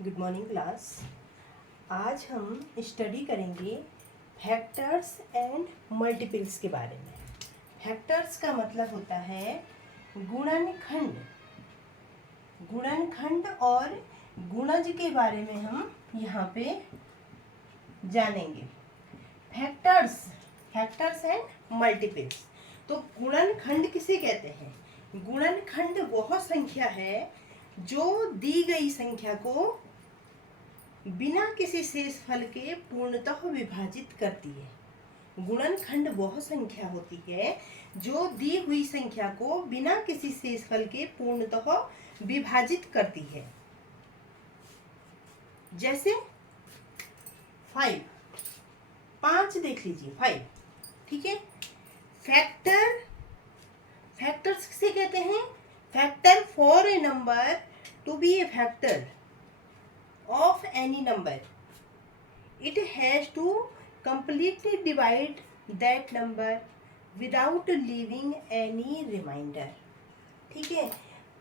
Good morning class. आज हम study करेंगे फैक्टर्स एंड मल्टीपल्स के बारे में। फैक्टर्स का मतलब होता है गुणनखंड। गुणनखंड और गुणज के बारे में हम यहाँ पे जानेंगे। Factors and multiples. तो गुणनखंड किसे कहते हैं? गुणनखंड वह संख्या है जो दी गई संख्या को बिना किसी शेषफल के पूर्णतः विभाजित करती है। गुणनखंड वह संख्या होती है जो दी हुई संख्या को बिना किसी शेषफल के पूर्णतः विभाजित करती है। जैसे 5 देख लीजिए 5, ठीक है। फैक्टर्स किसे कहते हैं? Factor for a number to be a factor of any number, it has to completely divide that number without leaving any remainder। ठीक है,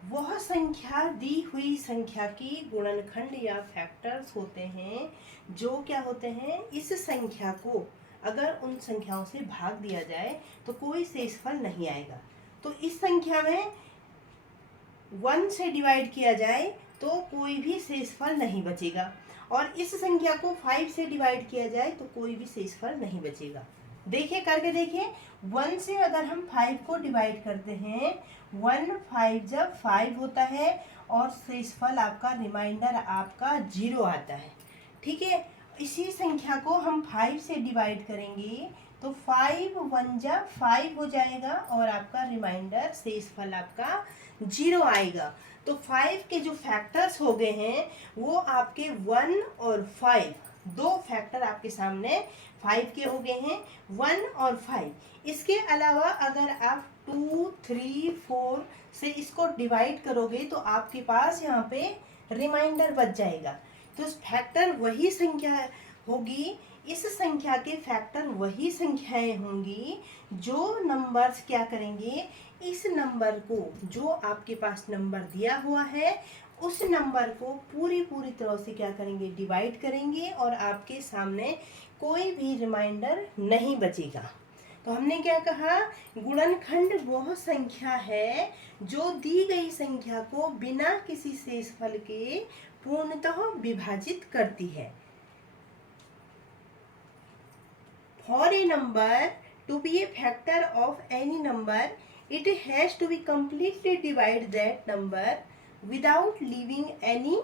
वह संख्या दी हुई संख्या की गुणनखंड या फैक्टर्स होते हैं जो क्या होते हैं, इस संख्या को अगर उन संख्याओं से भाग दिया जाए तो कोई शेषफल नहीं आएगा। तो इस संख्या में 1 से डिवाइड किया जाए तो कोई भी शेषफल नहीं बचेगा, और इस संख्या को 5 से डिवाइड किया जाए तो कोई भी शेषफल नहीं बचेगा। देखिए, करके देखिए। 1 से अगर हम 5 को डिवाइड करते हैं, 1 5 जब 5 होता है और शेषफल आपका रिमाइंडर आपका 0 आता है, ठीक है। इसी संख्या को हम 5 से डिवाइड करेंगे तो 5 1 जब 5 हो जाएगा और आपका रिमाइंडर शेषफल आपका 0 आएगा। तो 5 के जो फैक्टर्स हो गए हैं वो आपके 1 और 5, दो फैक्टर आपके सामने 5 के हो गए हैं, 1 और 5। इसके अलावा अगर आप 2 3 4 से इसको डिवाइड करोगे तो आपके पास यहाँ पे रिमाइंडर बच जाएगा। तो फैक्टर वही संख्या होगी, इस संख्या के फैक्टर वही संख्याएं होंगी जो नंबर्स क्या करेंगे, इस नंबर को, जो आपके पास नंबर दिया हुआ है उस नंबर को पूरी तरह से क्या करेंगे, डिवाइड करेंगे और आपके सामने कोई भी रिमाइंडर नहीं बचेगा। तो हमने क्या कहा, गुणनखंड वह संख्या है जो दी गई संख्या को बिना किसी शेषफल के पूर्णतः विभाजित करती है। For a number to be a factor of any number, it has to be completely divide that number without leaving any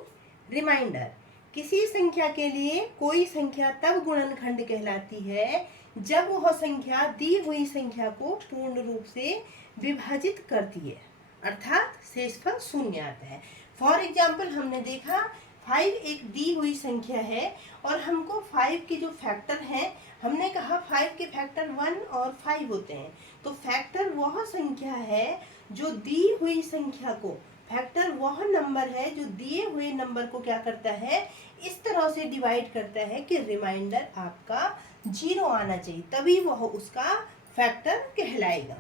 remainder। किसी संख्या के लिए कोई संख्या तब गुणनखंड कहलाती है जब वह संख्या दी हुई संख्या को पूर्ण रूप से विभाजित करती है, अर्थात शेषफल शून्य आता है। फॉर एग्जाम्पल, हमने देखा 5 एक दी हुई संख्या है और हमको 5 के जो फैक्टर हैं, हमने कहा 5 के फैक्टर 1 और 5 होते हैं। तो फैक्टर वह संख्या है जो दी हुई संख्या को, फैक्टर वह नंबर है जो दिए हुए नंबर को क्या करता है, इस तरह से डिवाइड करता है कि रिमाइंडर आपका 0 आना चाहिए, तभी वह उसका फैक्टर कहलाएगा।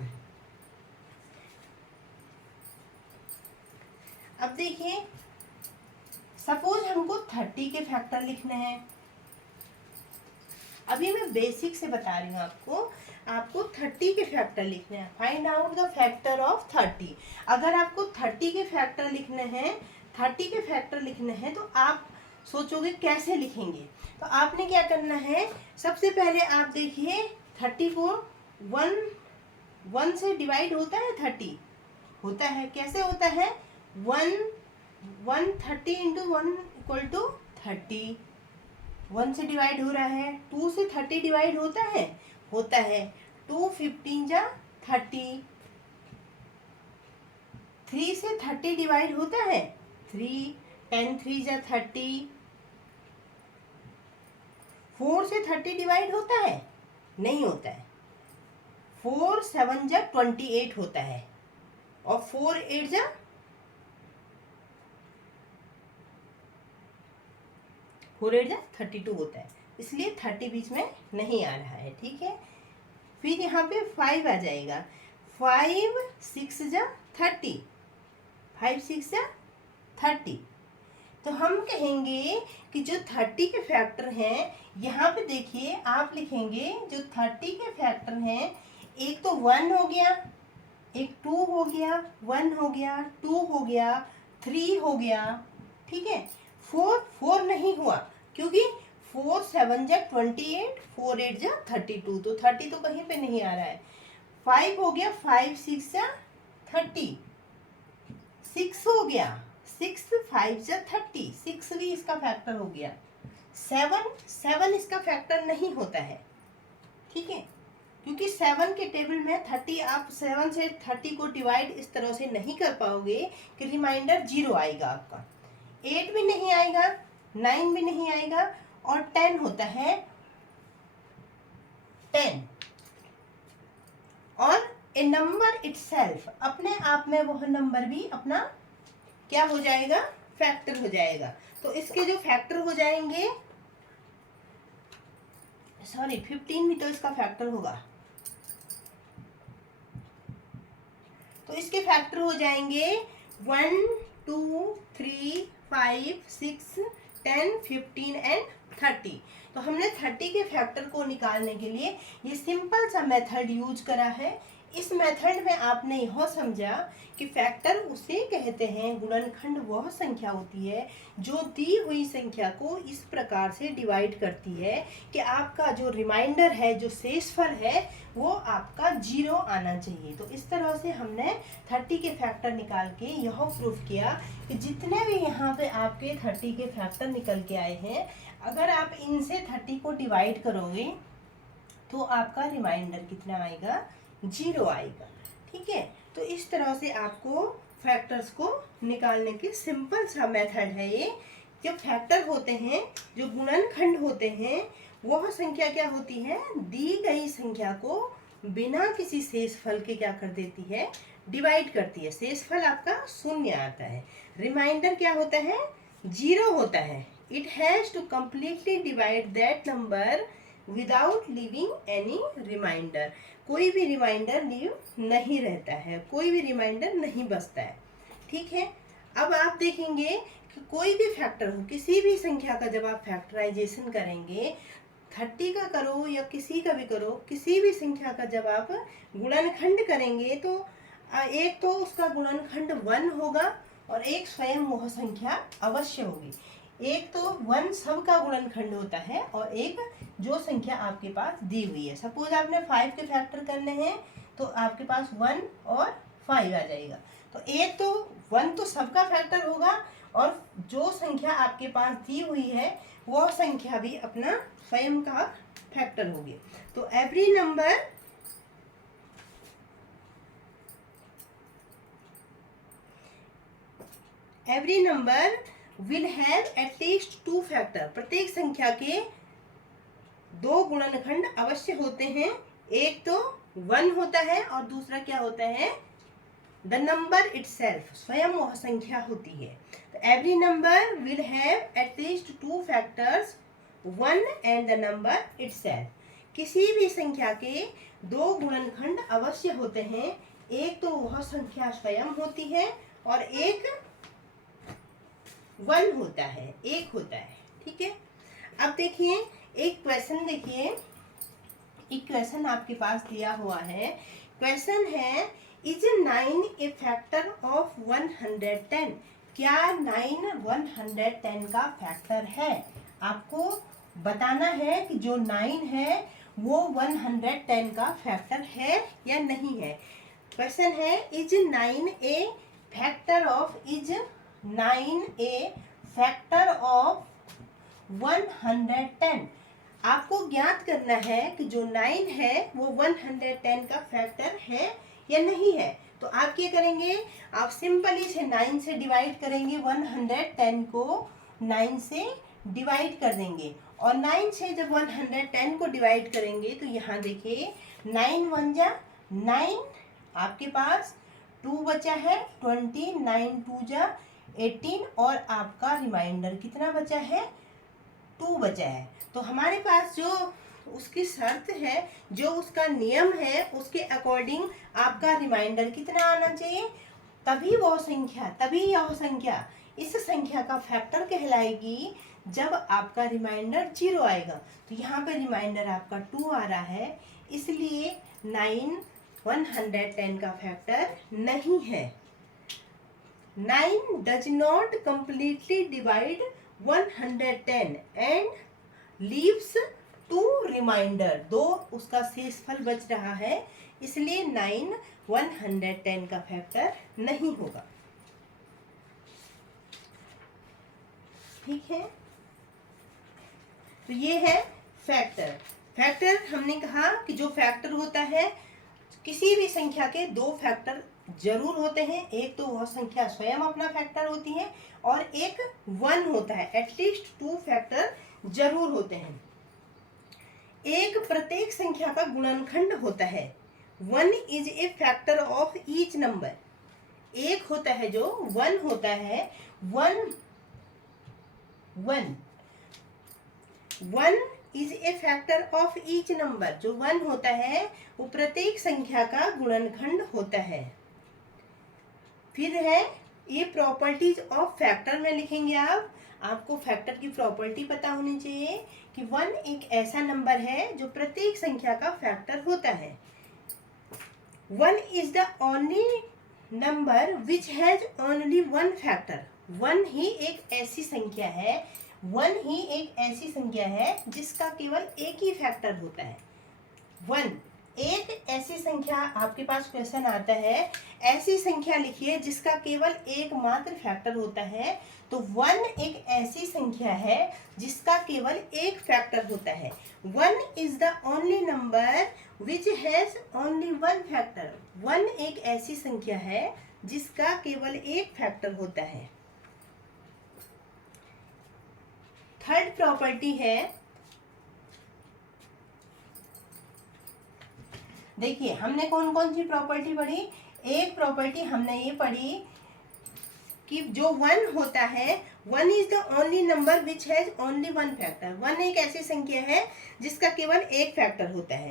अब देखिए, सपोज हमको 30 के फैक्टर लिखने हैं। अभी मैं बेसिक से बता रही हूँ आपको 30 के फैक्टर लिखने हैं। Find out the factor of 30। अगर आपको 30 के फैक्टर लिखने हैं, 30 के फैक्टर लिखने हैं तो आप सोचोगे कैसे लिखेंगे। तो आपने क्या करना है, सबसे पहले आप देखिए 30 को 1 से डिवाइड होता है, 30 होता है, कैसे होता है, 130 इंटू 1 इक्वल टू 30। 1 से डिवाइड हो रहा है, 2 से 30 डिवाइड होता है 2 15 जा 30। 3 से 30 डिवाइड होता है 3, 10 3 जा 30। 4 से 30 डिवाइड होता है, नहीं होता है। 4 7 जा 28 होता है और 4 8 जा 32 होता है, इसलिए 30 बीच में नहीं आ रहा है, ठीक है। फिर यहाँ पे 5 आ जाएगा, 5 6 जा 30, 5 6 जा 30। तो हम कहेंगे कि जो 30 के फैक्टर हैं, यहाँ पे देखिए आप लिखेंगे जो 30 के फैक्टर हैं, एक तो 1 हो गया, एक 2 हो गया, 1 हो गया, 2 हो गया, 3 हो गया, ठीक है। 4 नहीं हुआ क्योंकि 4 7 जा 28, 4 8 जा 32, तो 30 तो कहीं पे नहीं आ रहा है। 5 हो गया, 5 6 जा 30, 6 हो गया, 6 5 जा 30, 6 भी इसका फैक्टर हो गया। 7 इसका फैक्टर नहीं होता है, ठीक है, क्योंकि 7 के टेबल में 30, आप 7 से 30 को डिवाइड इस तरह से नहीं कर पाओगे कि रिमाइंडर 0 आएगा आपका। 8 भी नहीं आएगा, 9 भी नहीं आएगा, और 10 होता है 10। और ए नंबर इटसेल्फ, अपने आप में वह नंबर भी अपना क्या हो जाएगा, फैक्टर हो जाएगा। तो इसके जो फैक्टर हो जाएंगे, सॉरी 15 भी तो इसका फैक्टर होगा, तो इसके फैक्टर हो जाएंगे 1 2 3 5 6 10 15 एंड 30। तो हमने 30 के फैक्टर को निकालने के लिए ये सिंपल सा मेथड यूज करा है। इस मेथड में आपने यह समझा कि फैक्टर उसे कहते हैं, गुणनखंड वह संख्या होती है जो दी हुई संख्या को इस प्रकार से डिवाइड करती है कि आपका जो रिमाइंडर है, जो शेषफल है, वो आपका 0 आना चाहिए। तो इस तरह से हमने 30 के फैक्टर निकाल के यह प्रूफ किया कि जितने भी यहाँ पे आपके 30 के फैक्टर निकल के आए हैं, अगर आप इनसे 30 को डिवाइड करोगे तो आपका रिमाइंडर कितना आएगा, 0 आएगा, ठीक है। तो इस तरह से आपको फैक्टर्स को निकालने की सिंपल सा मेथड है ये। जो फैक्टर होते हैं, जो गुणनखंड होते हैं, वह संख्या क्या होती है, दी गई संख्या को बिना किसी शेषफल के क्या कर देती है, डिवाइड करती है। शेषफल आपका 0 आता है, रिमाइंडर क्या होता है, 0 होता है। It has to completely divide that number without leaving any remainder. कोई भी रिमाइंडर लीव नहीं रहता है, कोई भी रिमाइंडर नहीं बचता है, ठीक है। अब आप देखेंगे कि कोई भी फैक्टर हो, किसी भी संख्या का जब आप फैक्टराइजेशन करेंगे, 30 का करो या किसी का भी करो, किसी भी संख्या का जब आप गुणनखंड करेंगे तो एक तो उसका गुणनखंड 1 होगा और एक स्वयं वह संख्या अवश्य होगी। एक तो 1 सबका गुणनखंड होता है और एक जो संख्या आपके पास दी हुई है। सपोज आपने 5 के फैक्टर करने हैं तो आपके पास 1 और 5 आ जाएगा। तो एक तो 1 तो सबका फैक्टर होगा और जो संख्या आपके पास दी हुई है वह संख्या भी अपना स्वयं का फैक्टर होगी। तो every number will have at least 2 factor. प्रत्येक संख्या के 2 गुणनखंड अवश्य होते हैं। एक तो 1 होता है और दूसरा क्या होता है, द नंबर इटसेल्फ, स्वयं वह संख्या होती है। तो every number will have at least 2 factors, 1 and the number itself. किसी भी संख्या के 2 गुणनखंड अवश्य होते हैं। एक तो वह संख्या स्वयं होती है और एक 1 होता है, एक होता है, ठीक है। अब देखिए एक क्वेश्चन, देखिए एक क्वेश्चन आपके पास दिया हुआ है। क्वेश्चन है, इज 9 ए फैक्टर ऑफ 110? क्या 9 110 का फैक्टर है? आपको बताना है कि जो 9 है वो 110 का फैक्टर है या नहीं है। क्वेश्चन है, is 9 A factor of, is 9 A factor of 110? आपको ज्ञात करना है कि जो 9 है वो 110 का फैक्टर है या नहीं है। तो आप क्या करेंगे, आप सिंपली से 9 से डिवाइड करेंगे, 110 को 9 से डिवाइड कर देंगे और 9 से जब 110 को डिवाइड करेंगे तो यहाँ देखिए 9 1 जा 9, आपके पास 2 बचा है 20, 9 2 जा 18 और आपका रिमाइंडर कितना बचा है, 2 बचा है। तो हमारे पास जो उसकी शर्त है, जो उसका नियम है, उसके अकॉर्डिंग आपका रिमाइंडर कितना आना चाहिए, तभी यह संख्या इस संख्या का फैक्टर कहलाएगी जब आपका रिमाइंडर 0 आएगा। तो यहाँ पे रिमाइंडर आपका 2 आ रहा है, इसलिए 9 110 का फैक्टर नहीं है। 9 does not completely divide 110 and leaves 2 remainder, 2 उसका शेषफल बच रहा है, इसलिए 9 110 का फैक्टर नहीं होगा। ठीक है, तो ये है फैक्टर। फैक्टर हमने कहा कि जो फैक्टर होता है, किसी भी संख्या के 2 फैक्टर जरूर होते हैं। एक तो वह संख्या स्वयं अपना फैक्टर होती है और एक 1 होता है। एटलीस्ट 2 फैक्टर जरूर होते हैं। एक प्रत्येक संख्या का गुणनखंड होता है। 1 is a factor of each number. एक होता है जो 1 होता है, 1 is a factor of each number. जो 1 होता है वो प्रत्येक संख्या का गुणनखंड होता है। फिर है ये प्रॉपर्टीज ऑफ फैक्टर में लिखेंगे आप। आपको फैक्टर की प्रॉपर्टी पता होनी चाहिए कि 1 एक ऐसा नंबर है जो प्रत्येक संख्या का फैक्टर होता है। 1 is the only number which has only 1 factor. 1 ही एक ऐसी संख्या है, 1 ही एक ऐसी संख्या है जिसका केवल एक ही फैक्टर होता है। 1 एक ऐसी संख्या, आपके पास क्वेश्चन आता है ऐसी संख्या लिखिए जिसका केवल एकमात्र फैक्टर होता है। तो 1 एक ऐसी संख्या है जिसका केवल एक फैक्टर होता है। 1 is the only number which has only 1 factor. 1 एक ऐसी संख्या है जिसका केवल एक फैक्टर होता है। थर्ड प्रॉपर्टी है, देखिए हमने कौन कौन सी प्रॉपर्टी पढ़ी। एक प्रॉपर्टी हमने ये पढ़ी कि जो 1 होता है, 1 is the only number which has only 1 factor. 1 एक ऐसी संख्या है जिसका केवल एक फैक्टर होता है।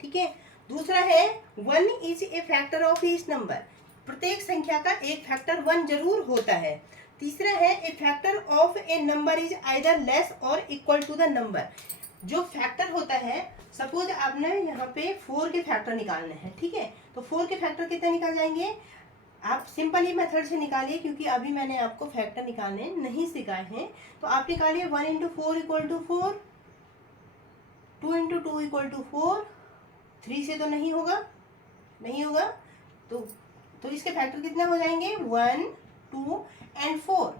ठीक है। दूसरा है 1 is a factor of each number. प्रत्येक संख्या का एक फैक्टर 1 जरूर होता है। तीसरा है a factor of a number is either less और इक्वल टू द नंबर। जो फैक्टर होता है, सपोज आपने यहाँ पे 4 के फैक्टर निकालने हैं, ठीक है, तो 4 के फैक्टर कितने निकल जाएंगे। आप सिंपल ही मेथड से निकालिए, क्योंकि अभी मैंने आपको फैक्टर निकालने नहीं सिखाए हैं। तो आप निकालिए 1 into 4 equal to 4, 2 into 2 equal to 4। 3 से तो नहीं होगा, नहीं होगा, तो इसके फैक्टर कितने हो जाएंगे, 1 2 एंड 4।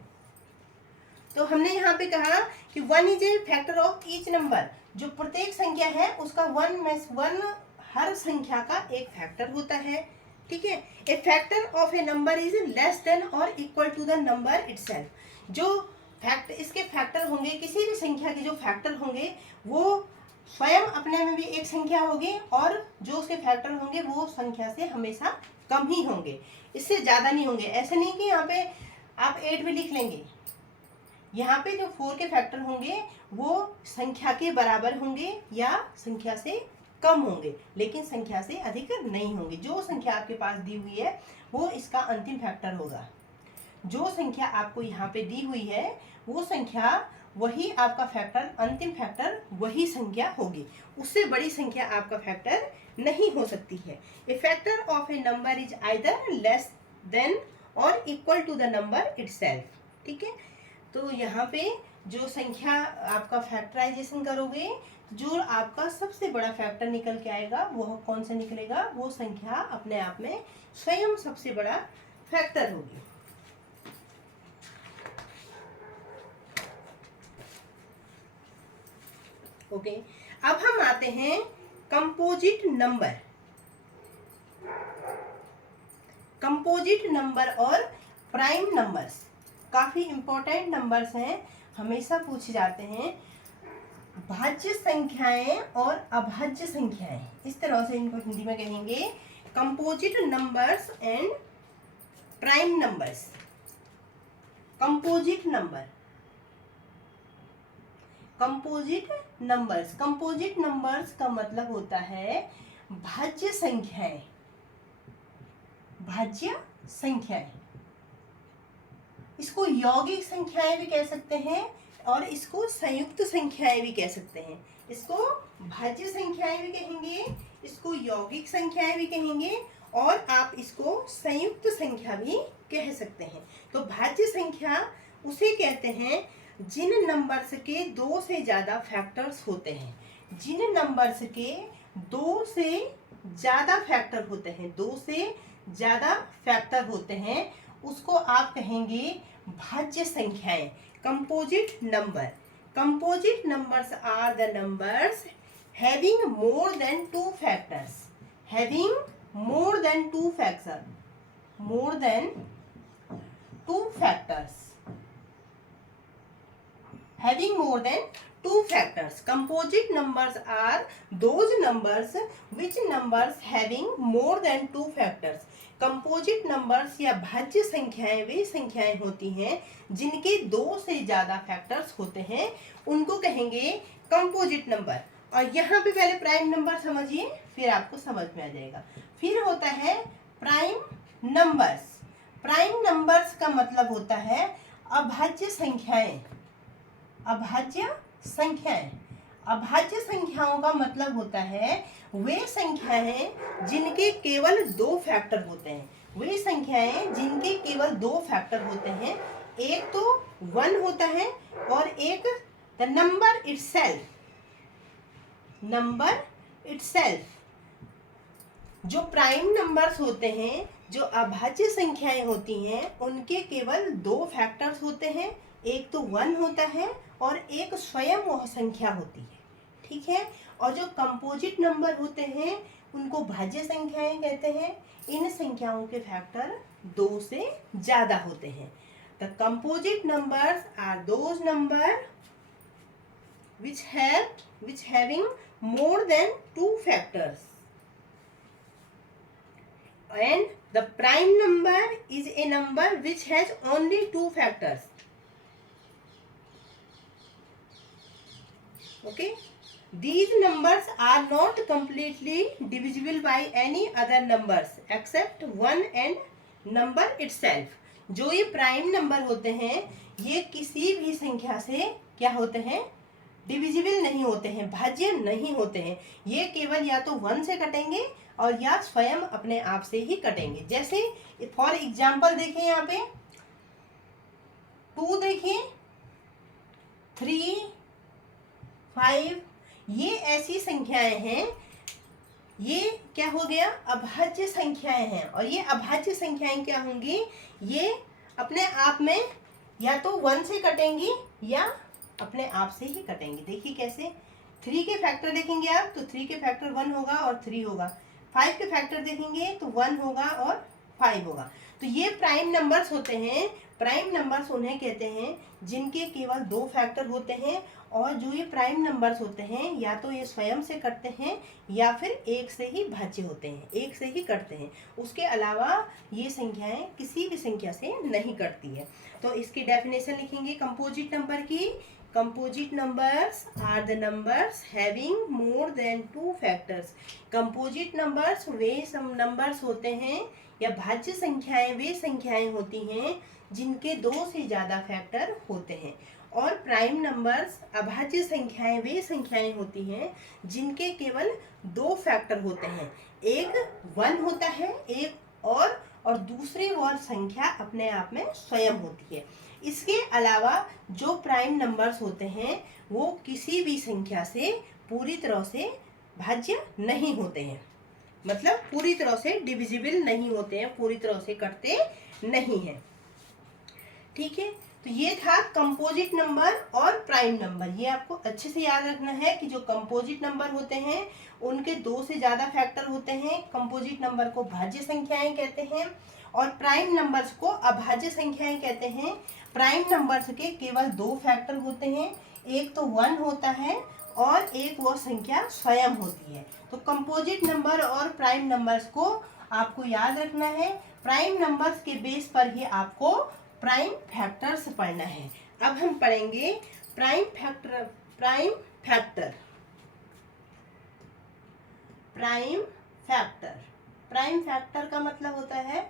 तो हमने यहाँ पे कहा कि 1 is a factor of each number. जो प्रत्येक संख्या है उसका 1 में 1 हर संख्या का एक फैक्टर होता है। ठीक है। A factor of a number is less than और equal to the number itself. जो इसके फैक्टर होंगे, किसी भी संख्या के जो फैक्टर होंगे वो स्वयं अपने में भी एक संख्या होगी, और जो उसके फैक्टर होंगे वो संख्या से हमेशा कम ही होंगे, इससे ज़्यादा नहीं होंगे। ऐसे नहीं कि यहाँ पे आप 8 भी लिख लेंगे। यहाँ पे जो 4 के फैक्टर होंगे वो संख्या के बराबर होंगे या संख्या से कम होंगे, लेकिन संख्या से अधिक नहीं होंगे। जो संख्या आपके पास दी हुई है वो इसका अंतिम फैक्टर होगा। जो संख्या आपको यहाँ पे दी हुई है वो संख्या वही आपका फैक्टर, अंतिम फैक्टर वही संख्या होगी। उससे बड़ी संख्या आपका फैक्टर नहीं हो सकती है। A factor of a number is either less than और equal to the number itself. ठीक है। तो यहाँ पे जो संख्या आपका फैक्टराइजेशन करोगे, जो आपका सबसे बड़ा फैक्टर निकल के आएगा वह कौन सा निकलेगा, वो संख्या अपने आप में स्वयं सबसे बड़ा फैक्टर होगी। ओके। अब हम आते हैं कंपोजिट नंबर। कंपोजिट नंबर और प्राइम नंबर्स काफी इंपॉर्टेंट नंबर्स हैं, हमेशा पूछे जाते हैं। भाज्य संख्याएं और अभाज्य संख्याएं, इस तरह से इनको हिंदी में कहेंगे composite numbers and prime numbers. Composite number, composite numbers, composite numbers का मतलब होता है भाज्य संख्याएं। भाज्य संख्याएं इसको यौगिक संख्याएं भी कह सकते हैं और इसको संयुक्त संख्याएं भी कह सकते हैं। इसको भाज्य संख्याएं भी कहेंगे, इसको यौगिक संख्याएं भी कहेंगे और आप इसको संयुक्त संख्या भी कह सकते हैं। तो भाज्य संख्या उसे कहते हैं जिन नंबर्स के दो से ज़्यादा फैक्टर्स होते हैं। जिन नंबर्स के दो से ज़्यादा फैक्टर होते हैं, दो से ज़्यादा फैक्टर होते हैं, उसको आप कहेंगे भाज्य संख्याएं, composite number. Composite numbers are the numbers having more than two factors, having more than two factors, more than two factors, having more than two factors. Composite numbers are those numbers which numbers having more than two factors. Composite numbers या भाज्य संख्याएं वे संख्याएं होती हैं जिनके दो से ज्यादा फैक्टर्स होते हैं, उनको कहेंगे कंपोजिट नंबर। और यहाँ पे पहले प्राइम नंबर समझिए, फिर आपको समझ में आ जाएगा। फिर होता है प्राइम नंबर्स। प्राइम नंबर्स का मतलब होता है अभाज्य संख्याएं। अभाज्य संख्याएं, अभाज्य संख्याओं का मतलब होता है वे संख्याएं जिनके केवल दो फैक्टर होते हैं। वे संख्याएं जिनके केवल दो फैक्टर होते हैं, एक तो 1 होता है और एक the number itself. Number itself. जो प्राइम नंबर्स होते हैं, जो अभाज्य संख्याएं होती हैं, उनके केवल दो फैक्टर्स होते हैं, एक तो 1 होता है और एक स्वयं वह संख्या होती है, ठीक है। और जो कंपोजिट नंबर होते हैं उनको भाज्य संख्याएं कहते हैं। इन संख्याओं के फैक्टर दो से ज्यादा होते हैं। The composite numbers are those number which having more than two factors, and the prime number is a number which has only two factors. Okay, these numbers are not completely divisible by any other numbers except 1 and number itself. जो ये prime number होते हैं ये किसी भी संख्या से क्या होते हैं, डिविजिबल नहीं होते हैं, भाज्य नहीं होते हैं। ये केवल या तो 1 से कटेंगे और या स्वयं अपने आप से ही कटेंगे। जैसे फॉर एग्जाम्पल देखें, यहाँ पे 2 देखिए, 3, 5, ये ऐसी संख्याएं हैं, ये क्या हो गया, अभाज्य संख्याएं हैं। और ये अभाज्य संख्याएं क्या होंगी, ये अपने आप में या तो 1 से कटेंगी या अपने आप से ही कटेंगे। देखिए कैसे, 3 के फैक्टर देखेंगे आप तो 3 के फैक्टर 1 होगा और 3 होगा। 5 के फैक्टर देखेंगे तो 1 होगा और 5 होगा। तो ये प्राइम नंबर्स होते हैं। प्राइम नंबर्स उन्हें कहते हैं जिनके केवल 2 फैक्टर होते हैं, और जो ये प्राइम नंबर्स होते हैं या तो ये स्वयं से कटते हैं या फिर एक से ही भाज्य होते हैं, एक से ही कटते हैं। उसके अलावा ये संख्याएं किसी भी संख्या से नहीं कटती है। तो इसकी डेफिनेशन लिखेंगे कंपोजिट नंबर की। Composite numbers are the numbers having more than 2 factors. Composite numbers वे नंबर्स होते हैं या भाज्य संख्याएं वे संख्याएं होती हैं जिनके 2 से ज़्यादा फैक्टर होते हैं। और प्राइम नंबर्स अभाज्य संख्याएं वे संख्याएं होती हैं जिनके केवल 2 फैक्टर होते हैं, एक 1 होता है, एक और दूसरी वह संख्या अपने आप में स्वयं होती है। इसके अलावा जो प्राइम नंबर्स होते हैं वो किसी भी संख्या से पूरी तरह से भाज्य नहीं होते हैं, मतलब पूरी तरह से डिविजिबल नहीं होते हैं, पूरी तरह से कटते नहीं हैं, ठीक है। तो ये था कंपोजिट नंबर और प्राइम नंबर। ये आपको अच्छे से याद रखना है कि जो कंपोजिट नंबर होते हैं उनके 2 से ज़्यादा फैक्टर होते हैं। कंपोजिट नंबर को भाज्य संख्याएं कहते हैं और प्राइम नंबर्स को अभाज्य संख्याएं कहते हैं। प्राइम नंबर्स के केवल 2 फैक्टर होते हैं, एक तो 1 होता है और एक वो संख्या स्वयं होती है। तो कंपोजिट नंबर और प्राइम नंबर्स को आपको याद रखना है। प्राइम नंबर्स के बेस पर ही आपको प्राइम फैक्टर्स पढ़ना है। अब हम पढ़ेंगे prime factor. Prime factor, prime factor, prime factor का मतलब होता है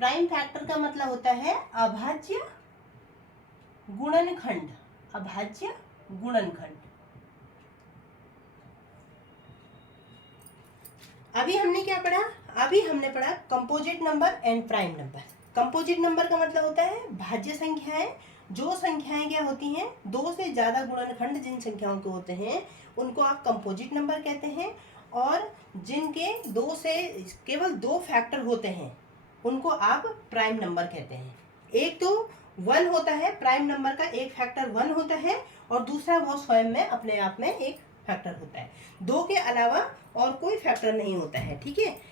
प्राइम फैक्टर का मतलब होता है अभाज्य गुणनखंड, अभाज्य गुणनखंड। अभी हमने क्या पढ़ा? अभी हमने पढ़ा composite number and prime number. Composite number का मतलब होता है भाज्य संख्याएं। जो संख्याएं क्या होती हैं, दो से ज्यादा गुणनखंड जिन संख्याओं के होते हैं उनको आप कंपोजिट नंबर कहते हैं, और जिनके दो से केवल दो फैक्टर होते हैं उनको आप प्राइम नंबर कहते हैं। एक तो 1 होता है, प्राइम नंबर का एक फैक्टर 1 होता है, और दूसरा वो स्वयं में अपने आप में एक फैक्टर होता है। दो के अलावा और कोई फैक्टर नहीं होता है, ठीक है।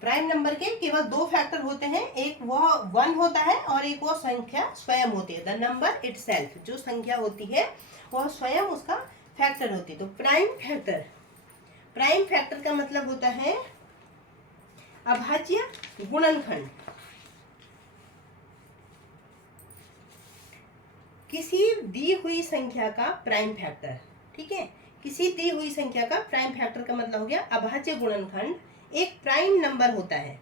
प्राइम नंबर के केवल दो फैक्टर होते हैं, एक वह 1 होता है और एक वो संख्या स्वयं होती है, द नंबर इटसेल्फ। जो संख्या होती है वह स्वयं उसका फैक्टर होती है। तो प्राइम फैक्टर का मतलब होता है अभाज्य गुणनखंड। किसी दी हुई संख्या का प्राइम फैक्टर, ठीक है। किसी दी हुई संख्या का प्राइम फैक्टर का मतलब हो गया अभाज्य गुणनखंड एक प्राइम नंबर होता है।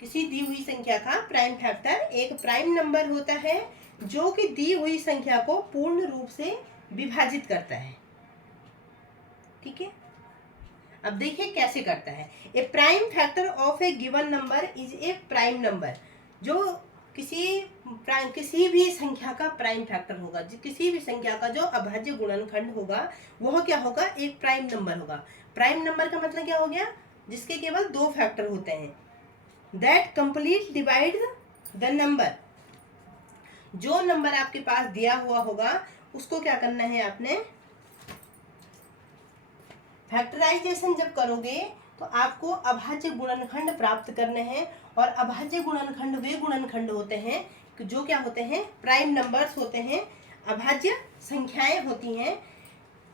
किसी दी हुई संख्या का प्राइम फैक्टर एक प्राइम नंबर होता है जो कि दी हुई संख्या को पूर्ण रूप से विभाजित करता है, ठीक है। अब देखिए कैसे करता है। A prime factor of a given number is a prime number. जो किसी भी संख्या का प्राइम फैक्टर होगा, किसी भी संख्या का जो अभाज्य गुणनखंड होगा वह क्या होगा, एक प्राइम नंबर होगा। प्राइम नंबर का मतलब क्या हो गया, जिसके केवल दो फैक्टर होते हैं। That complete divide the number. जो नंबर आपके पास दिया हुआ होगा उसको क्या करना है आपने, फैक्टराइजेशन जब करोगे तो आपको अभाज्य गुणनखंड प्राप्त करने हैं। और अभाज्य गुणनखंड वे गुणनखंड होते हैं जो क्या होते हैं, प्राइम नंबर्स होते हैं, अभाज्य संख्याएं होती हैं।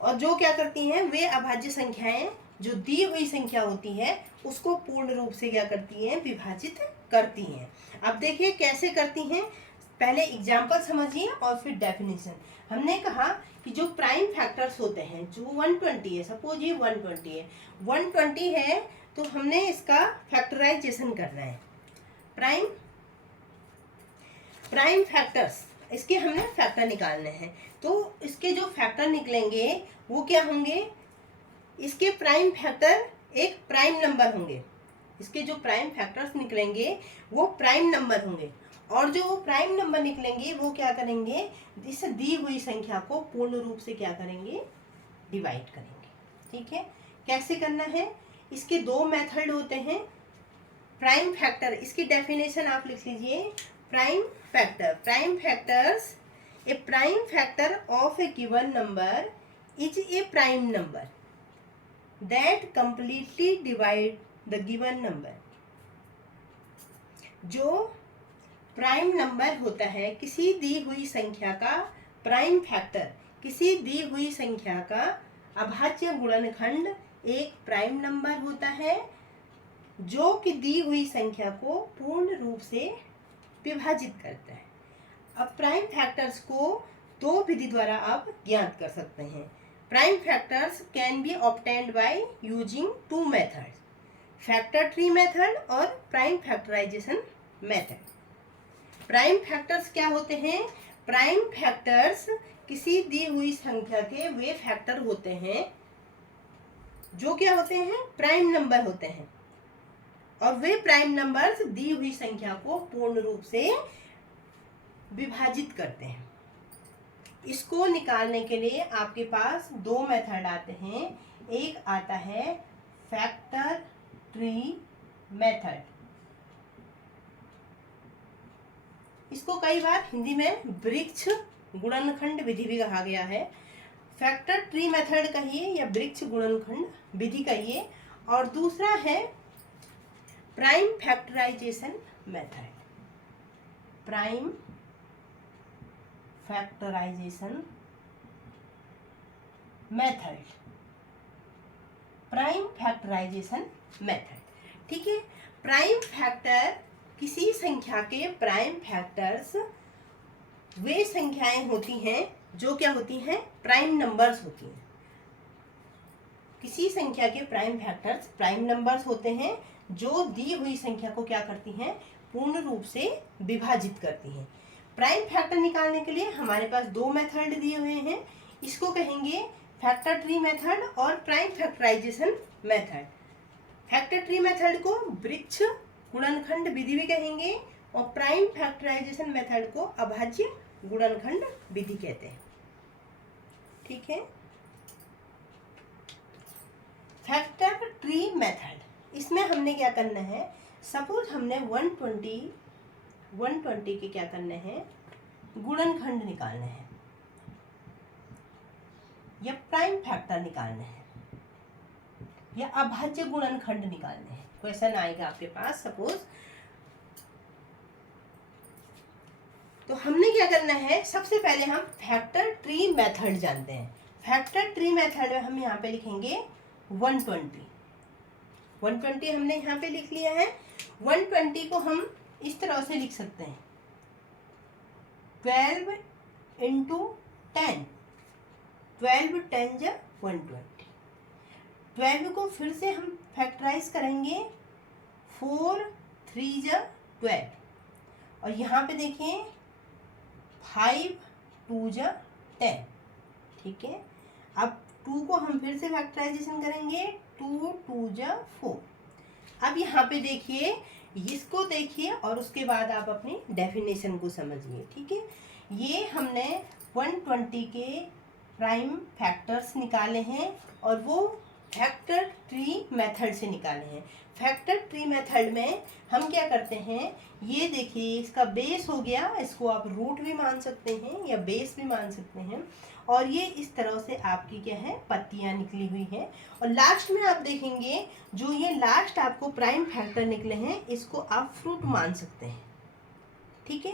और जो क्या करती हैं, वे अभाज्य संख्याएं जो दी हुई संख्या होती है उसको पूर्ण रूप से क्या करती हैं, विभाजित करती हैं। अब देखिए कैसे करती हैं, पहले एग्जाम्पल समझिए और फिर डेफिनेशन। हमने कहा कि जो प्राइम फैक्टर्स होते हैं, जो 120 है, सपोज ये 120 है तो हमने इसका फैक्टराइजेशन करना है। प्राइम फैक्टर्स, इसके हमने फैक्टर निकालने हैं। तो इसके जो फैक्टर निकलेंगे वो क्या होंगे, इसके प्राइम फैक्टर एक प्राइम नंबर होंगे। इसके जो प्राइम फैक्टर्स निकलेंगे वो प्राइम नंबर होंगे, और जो वो प्राइम नंबर निकलेंगे वो क्या करेंगे, इस दी हुई संख्या को पूर्ण रूप से क्या करेंगे, डिवाइड करेंगे, ठीक है। कैसे करना है, इसके दो मेथड होते हैं। प्राइम फैक्टर, इसकी डेफिनेशन आप लिख लीजिए। Prime factors, A prime factor of a given number is a prime number that completely divide the given number. जो प्राइम नंबर होता है, किसी दी हुई संख्या का प्राइम फैक्टर, किसी दी हुई संख्या का अभाज्य गुणनखंड एक प्राइम नंबर होता है जो कि दी हुई संख्या को पूर्ण रूप से विभाजित करता है। अब प्राइम फैक्टर्स को दो विधि द्वारा आप ज्ञात कर सकते हैं। Prime factors can be obtained by using two methods, factor tree method और prime factorisation method. Prime factors क्या होते हैं, प्राइम फैक्टर्स किसी दी हुई संख्या के वे फैक्टर होते हैं जो क्या होते हैं, प्राइम नंबर होते हैं, और वे प्राइम नंबर्स दी हुई संख्या को पूर्ण रूप से विभाजित करते हैं। इसको निकालने के लिए आपके पास दो मेथड आते हैं। एक आता है फैक्टर ट्री मेथड, इसको कई बार हिंदी में वृक्ष गुणनखंड विधि भी कहा गया है। फैक्टर ट्री मेथड कहिए या वृक्ष गुणनखंड विधि कहिए। और दूसरा है prime factorisation method, prime factorisation method, prime factorisation method, ठीक है। प्राइम फैक्टर, किसी संख्या के प्राइम फैक्टर्स वे संख्याएं होती हैं जो क्या होती हैं, प्राइम नंबर्स होती हैं। किसी संख्या के प्राइम फैक्टर्स प्राइम नंबर्स होते हैं जो दी हुई संख्या को क्या करती हैं, पूर्ण रूप से विभाजित करती हैं। प्राइम फैक्टर निकालने के लिए हमारे पास दो मेथड दिए हुए हैं, इसको कहेंगे फैक्टर ट्री मेथड और prime factorisation method. Factor tree method को वृक्ष गुणनखंड विधि भी कहेंगे और प्राइम फैक्टराइजेशन मेथड को अभाज्य गुणनखंड विधि कहते हैं। ठीक है। फैक्टर ट्री मेथड, इसमें हमने क्या करना है, सपोज हमने 120 के क्या करने हैं, गुणनखंड निकालने हैं या प्राइम फैक्टर निकालने हैं या अभाज्य गुणनखंड निकालने हैं। क्वेश्चन आएगा आपके पास सपोज, तो हमने क्या करना है, सबसे पहले हम फैक्टर ट्री मेथड जानते हैं। फैक्टर ट्री मेथड में हम यहाँ पे लिखेंगे 120 हमने यहाँ पे लिख लिया है। 120 को हम इस तरह से लिख सकते हैं 12 इंटू 10, 12 10 जा 120। 12 को फिर से हम फैक्टराइज करेंगे 4 3 जा 12 और यहाँ पे देखिए 5 2 जा 10। ठीक है। अब 2 को हम फिर से फैक्टराइजेशन करेंगे 2 2 जा 4। अब यहाँ पे देखिए, इसको देखिए और उसके बाद आप अपनी डेफिनेशन को समझिए। ठीक है। ये हमने 120 के प्राइम फैक्टर्स निकाले हैं और वो फैक्टर ट्री मेथड से निकाले हैं। फैक्टर ट्री मेथड में हम क्या करते हैं, ये देखिए इसका बेस हो गया, इसको आप रूट भी मान सकते हैं या बेस भी मान सकते हैं, और ये इस तरह से आपकी क्या है, पत्तियां निकली हुई हैं। और लास्ट में आप देखेंगे जो ये लास्ट आपको प्राइम फैक्टर निकले हैं, इसको आप फ्रूट मान सकते हैं। ठीक है।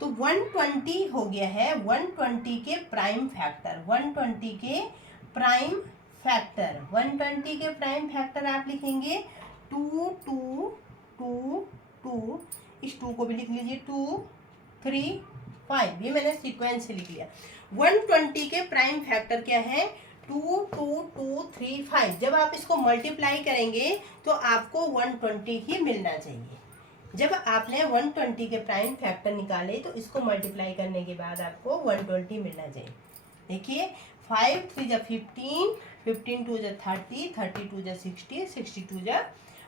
तो 120 हो गया है 120 के प्राइम फैक्टर। 120 के प्राइम फैक्टर, 120 के प्राइम फैक्टर आप लिखेंगे 2 2 2 2, इस 2 को भी लिख लीजिए 2 3 5, ये मैंने सीक्वेंस से लिख लिया। 120 के प्राइम फैक्टर क्या है, 2 2 2 3 5। जब आप इसको मल्टीप्लाई करेंगे तो आपको 120 ही मिलना चाहिए। जब आपने 120 के प्राइम फैक्टर निकाले तो इसको मल्टीप्लाई करने के बाद आपको 120 मिलना चाहिए। देखिए 5 3 जा 15, 15 2 जा 30, 32 जा 60, 62 जा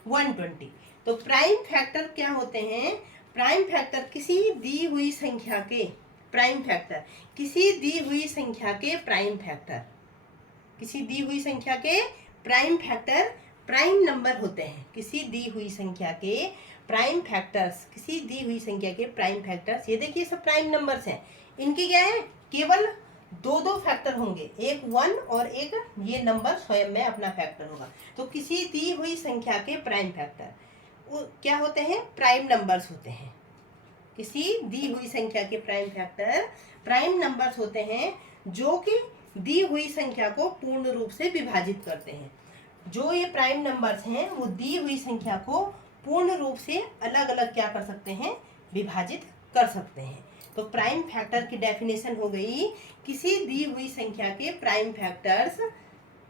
120। तो प्राइम फैक्टर क्या होते हैं, प्राइम फैक्टर किसी दी हुई संख्या के प्राइम फैक्टर, किसी दी हुई संख्या के प्राइम फैक्टर, किसी दी हुई संख्या के प्राइम फैक्टर प्राइम नंबर होते हैं। किसी दी हुई संख्या के प्राइम फैक्टर्स, किसी दी हुई संख्या के प्राइम फैक्टर्स, ये देखिए सब प्राइम नंबर्स हैं। इनके क्या है, केवल दो फैक्टर होंगे, एक 1 और एक ये नंबर स्वयं में अपना फैक्टर होगा। तो किसी दी हुई संख्या के प्राइम फैक्टर वो क्या होते हैं, प्राइम नंबर्स होते हैं। किसी दी हुई संख्या के प्राइम फैक्टर प्राइम नंबर्स होते हैं जो कि दी हुई संख्या को पूर्ण रूप से विभाजित करते हैं। जो ये प्राइम नंबर्स हैं वो दी हुई संख्या को पूर्ण रूप से अलग अलग क्या कर सकते हैं, विभाजित कर सकते हैं। तो प्राइम फैक्टर की डेफिनेशन हो गई, किसी दी हुई संख्या के प्राइम फैक्टर्स,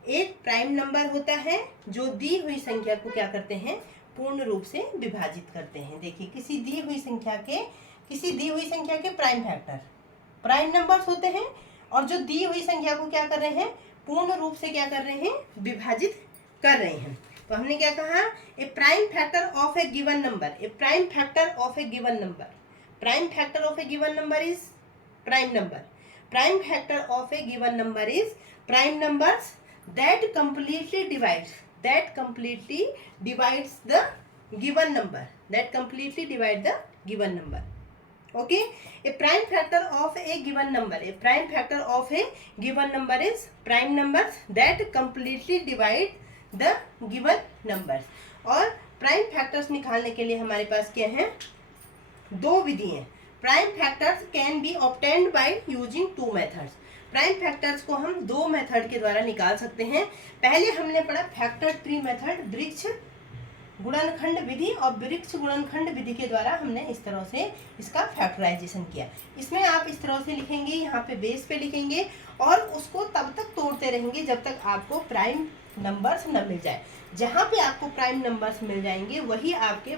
एक प्राइम नंबर होता है जो दी हुई संख्या को क्या करते हैं, पूर्ण रूप से विभाजित करते हैं। देखिए किसी दी हुई संख्या के प्राइम फैक्टर प्राइम नंबर्स होते हैं और जो दी हुई संख्या को क्या कर रहे हैं, पूर्ण रूप से क्या कर रहे हैं, विभाजित कर रहे हैं। तो हमने क्या कहा, a prime factor of a given number, a prime factor of a given number, prime factor of a given number is prime number, prime factor of a given number is prime numbers that completely divides the given number, that completely divide the given number. Okay, a prime factor of a given number, a prime factor of a given number is prime numbers that completely divide the given numbers. और prime factors निकालने के लिए हमारे पास क्या है, दो विधि हैं। Prime factors can be obtained by using 2 methods. Prime factors को हम 2 मेथड के द्वारा निकाल सकते हैं। पहले हमने पढ़ा फैक्टर ट्री मेथड, वृक्ष गुणनखंड विधि, और वृक्ष गुणनखंड विधि के द्वारा हमने इस तरह से इसका फैक्टराइजेशन किया। इसमें आप इस तरह से लिखेंगे, यहाँ पे बेस पे लिखेंगे और उसको तब तक तोड़ते रहेंगे जब तक आपको प्राइम नंबर्स न मिल जाए। जहाँ पे आपको प्राइम नंबर्स मिल जाएंगे वही आपके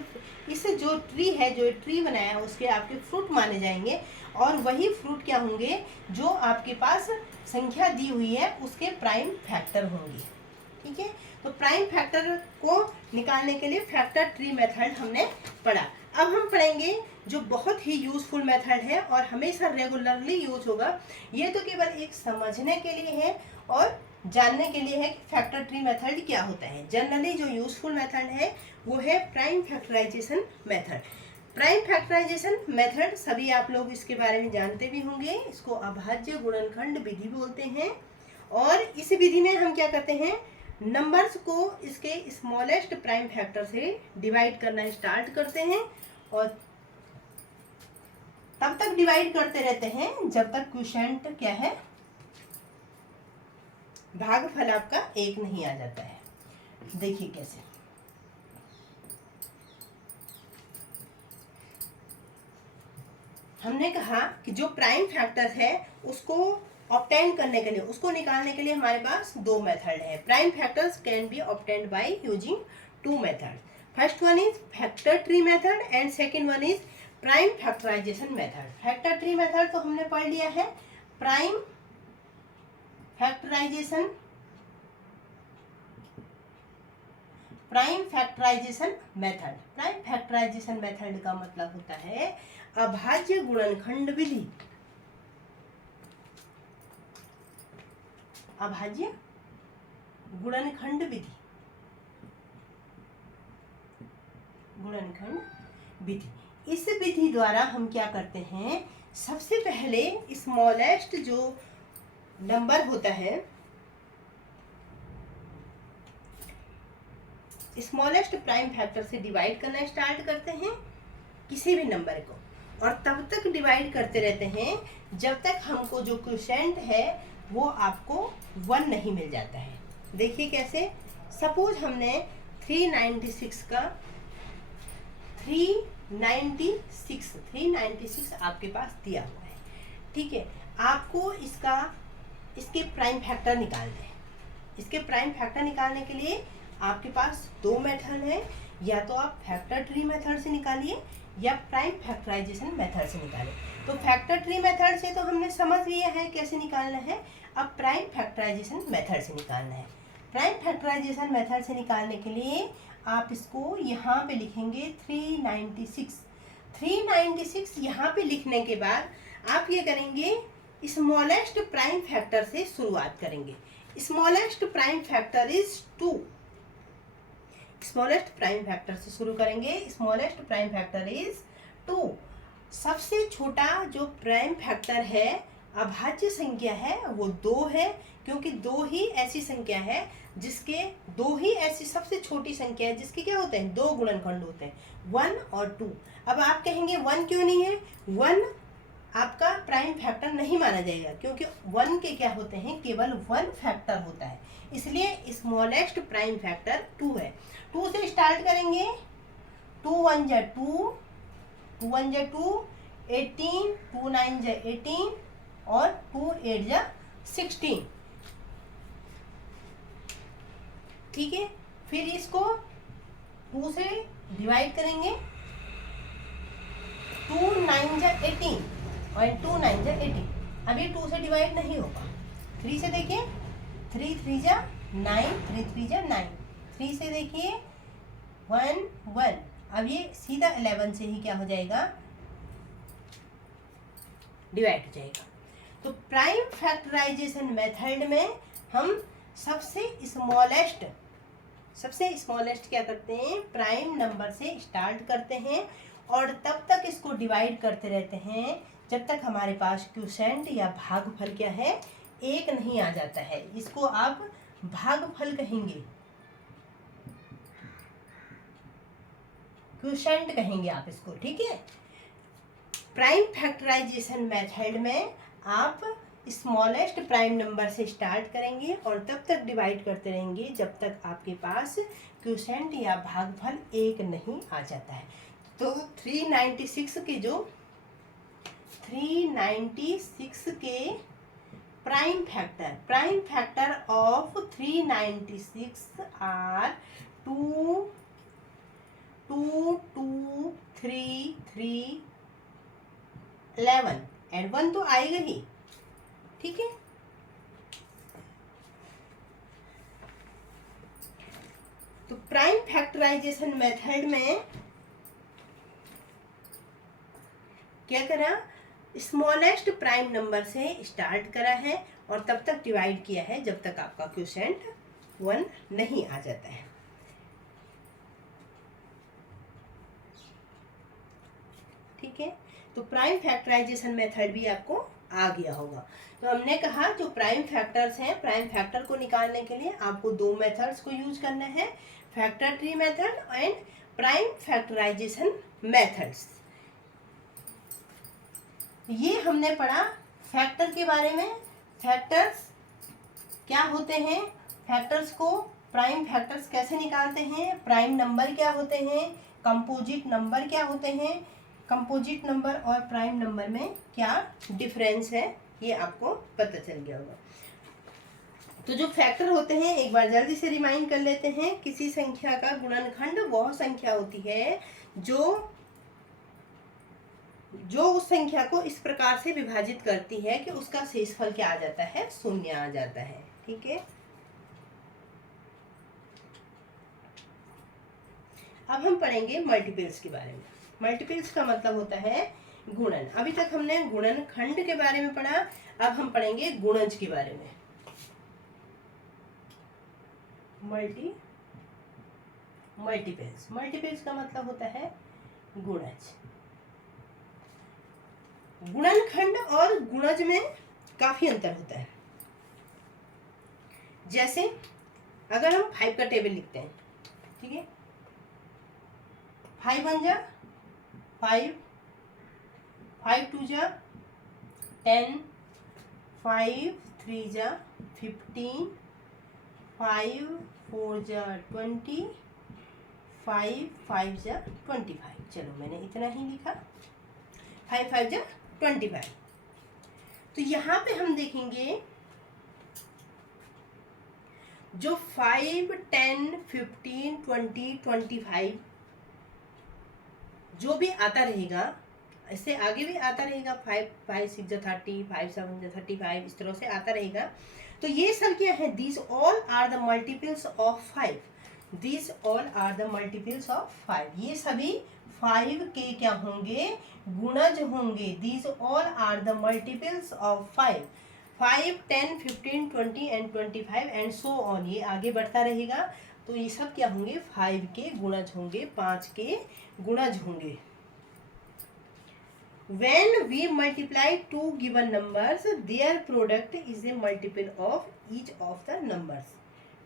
इस जो ट्री है, जो ट्री बनाया है उसके आपके फ्रूट माने जाएंगे, और वही फ्रूट क्या होंगे, जो आपके पास संख्या दी हुई है उसके प्राइम फैक्टर होंगे। ठीक है, तो प्राइम फैक्टर को निकालने के लिए फैक्टर ट्री मेथड हमने पढ़ा। अब हम पढ़ेंगे जो बहुत ही यूजफुल मेथड है और हमेशा रेगुलरली यूज होगा। ये तो केवल एक समझने के लिए है और जानने के लिए है कि फैक्टर ट्री मेथड क्या होता है। जनरली जो यूजफुल मेथड है वो है prime factorisation method. Prime factorisation method सभी आप लोग इसके बारे में जानते भी होंगे। इसको अभाज्य गुणनखंड विधि बोलते हैं, और इस विधि में हम क्या करते हैं, नंबर्स को इसके स्मॉलेस्ट प्राइम फैक्टर से डिवाइड करना स्टार्ट करते हैं, और तब तक डिवाइड करते रहते हैं जब तक क्वोशिएंट क्या है, भागफल आपका 1 नहीं आ जाता है। देखिए कैसे, हमने कहा कि जो प्राइम फैक्टर है उसको ऑब्टेन करने के लिए, उसको निकालने के लिए हमारे पास दो मेथड है। Prime factors can be obtained by using two method. First one is factor tree method and second one is prime factorisation method. Factor tree method तो हमने पढ़ लिया है। Prime factorisation method, prime factorisation method का मतलब होता है अभाज्य गुणनखंड विधि। अभाज्य गुणनखंड विधि, इस विधि द्वारा हम क्या करते हैं, सबसे पहले स्मॉलेस्ट जो नंबर होता है, स्मॉलेस्ट प्राइम फैक्टर से डिवाइड करना स्टार्ट करते हैं किसी भी नंबर को, और तब तक डिवाइड करते रहते हैं जब तक हमको जो क्वोशिएंट है वो आपको 1 नहीं मिल जाता है। देखिए कैसे, सपोज हमने 396 आपके पास दिया हुआ है। ठीक है, आपको इसके प्राइम फैक्टर निकालने हैं। इसके प्राइम फैक्टर निकालने के लिए आपके पास दो मेथड है, या तो आप फैक्टर ट्री मेथड से निकालिए या प्राइम फैक्टराइजेशन मेथड से निकालें। तो फैक्टर ट्री मेथड से तो हमने समझ लिया है कैसे निकालना है, अब प्राइम फैक्टराइजेशन मेथड से निकालना है। प्राइम फैक्टराइजेशन मेथड से निकालने के लिए आप इसको यहाँ पे लिखेंगे 396 यहाँ पे लिखने के बाद आप ये करेंगे, स्मॉलेस्ट प्राइम फैक्टर से शुरुआत करेंगे। Smallest prime factor is 2। Smallest prime factor से शुरू करेंगे। Smallest prime factor is 2। सबसे छोटा जो प्राइम फैक्टर है, अभाज्य संख्या है, वो 2 है, क्योंकि 2 ही ऐसी संख्या है जिसके 2 ही ऐसी सबसे छोटी संख्या है जिसके क्या होते हैं, 2 गुणनखंड होते हैं, 1 और 2। अब आप कहेंगे 1 क्यों नहीं है, 1 आपका प्राइम फैक्टर नहीं माना जाएगा, क्योंकि 1 के क्या होते हैं, केवल 1 फैक्टर होता है, इसलिए स्मॉलेस्ट प्राइम फैक्टर 2 है। 2 से स्टार्ट करेंगे, 2 1 जा 2, 2 1 जा 2, 18, 2 9 जा 18 और 2 8 जा 16। ठीक है, फिर इसको 2 से डिवाइड करेंगे, 2 9 जा 18 और 2 9 जा 18। अभी 2 से डिवाइड नहीं होगा। 3 से देखिए, 3 3 जा 9, 3 3 जा 9। 3 से देखिए 1 1। अब ये सीधा 11 से ही क्या हो जाएगा, डिवाइड हो जाएगा। तो प्राइम फैक्टराइजेशन मेथड में हम सबसे स्मॉलेस्ट क्या करते हैं, प्राइम नंबर से स्टार्ट करते हैं, और तब तक इसको डिवाइड करते रहते हैं जब तक हमारे पास क्वोशिएंट या भागफल क्या है, 1 नहीं आ जाता है। इसको आप भागफल कहेंगे, क्वोशिएंट कहेंगे आप इसको। ठीक है, प्राइम फैक्टराइजेशन मेथड में आप स्मॉलेस्ट प्राइम नंबर से स्टार्ट करेंगे और तब तक डिवाइड करते रहेंगे जब तक आपके पास क्वोशिएंट या भागफल 1 नहीं आ जाता है। तो 396 के prime factor of 396 are 2 2 2 3 3 11 and 1 तो आएगा ही, ठीक है। तो प्राइम फैक्टराइजेशन मेथड में क्या करा, स्मॉलेस्ट प्राइम नंबर से स्टार्ट करा है और तब तक डिवाइड किया है जब तक आपका क्वोशिएंट 1 नहीं आ जाता है, ठीक है। तो प्राइम फैक्टराइजेशन मेथड भी आपको आ गया होगा। तो हमने कहा जो प्राइम फैक्टर्स हैं, प्राइम फैक्टर को निकालने के लिए आपको दो मेथड्स को यूज करना है, factor tree method and prime factorization methods. ये हमने पढ़ा फैक्टर के बारे में, फैक्टर्स क्या होते हैं, फैक्टर्स को प्राइम फैक्टर्स कैसे निकालते हैं, प्राइम नंबर क्या होते हैं, कंपोजिट नंबर क्या होते हैं, कंपोजिट नंबर और प्राइम नंबर में क्या डिफरेंस है, ये आपको पता चल गया होगा। तो जो फैक्टर होते हैं एक बार जल्दी से रिमाइंड कर लेते हैं। किसी संख्या का गुणनखंड वह संख्या होती है जो उस संख्या को इस प्रकार से विभाजित करती है कि उसका शेषफल क्या आ जाता है, शून्य आ जाता है, ठीक है। अब हम पढ़ेंगे मल्टीपल्स के बारे में। मल्टीपल्स का मतलब होता है गुणन। अभी तक हमने गुणनखंड के बारे में पढ़ा, अब हम पढ़ेंगे गुणज के बारे में। मल्टीपल्स का मतलब होता है गुणज। गुणनखंड और गुणज में काफी अंतर होता है। जैसे अगर हम 5 का टेबल लिखते हैं, ठीक है, 5 1 जा 5, 5 2 जा 10, 5 3 जा 15, 5 4 जा 20, 5 5 जा 25। चलो मैंने इतना ही लिखा, 5 5 जा 25। तो यहाँ पे हम देखेंगे जो 5 10 15 20 25 जो भी आता रहेगा, इससे आगे भी आता रहेगा, 5 5 6 जा 30, 5 7 जा 35, इस तरह से आता रहेगा। तो ये सब क्या है, these all are the multiples of 5, these all are the multiples of 5। ये सभी 5 के क्या होंगे, गुणज होंगे। These all are the multiples of 5, 5 10 15 20 and 25 and so on, ये आगे बढ़ता रहेगा। तो ये सब क्या होंगे, 5 के गुणज होंगे, 5 के गुणज होंगे। When we multiply two given numbers, their product is a multiple of each of the numbers।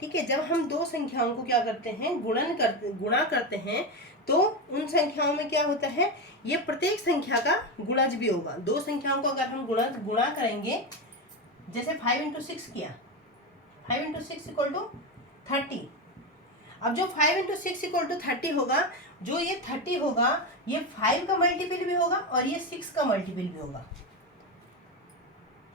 ठीक है, जब हम दो संख्याओं को क्या करते हैं, गुणा करते हैं, तो उन संख्याओं में क्या होता है, ये प्रत्येक संख्या का गुणज भी होगा। दो संख्याओं को अगर हम गुणा करेंगे, जैसे 5 × 6 किया, 5 × 6 = 30। अब जो 5 × 6 = 30 होगा, जो ये 30 होगा ये 5 का मल्टीपल भी होगा और ये 6 का मल्टीपल भी होगा,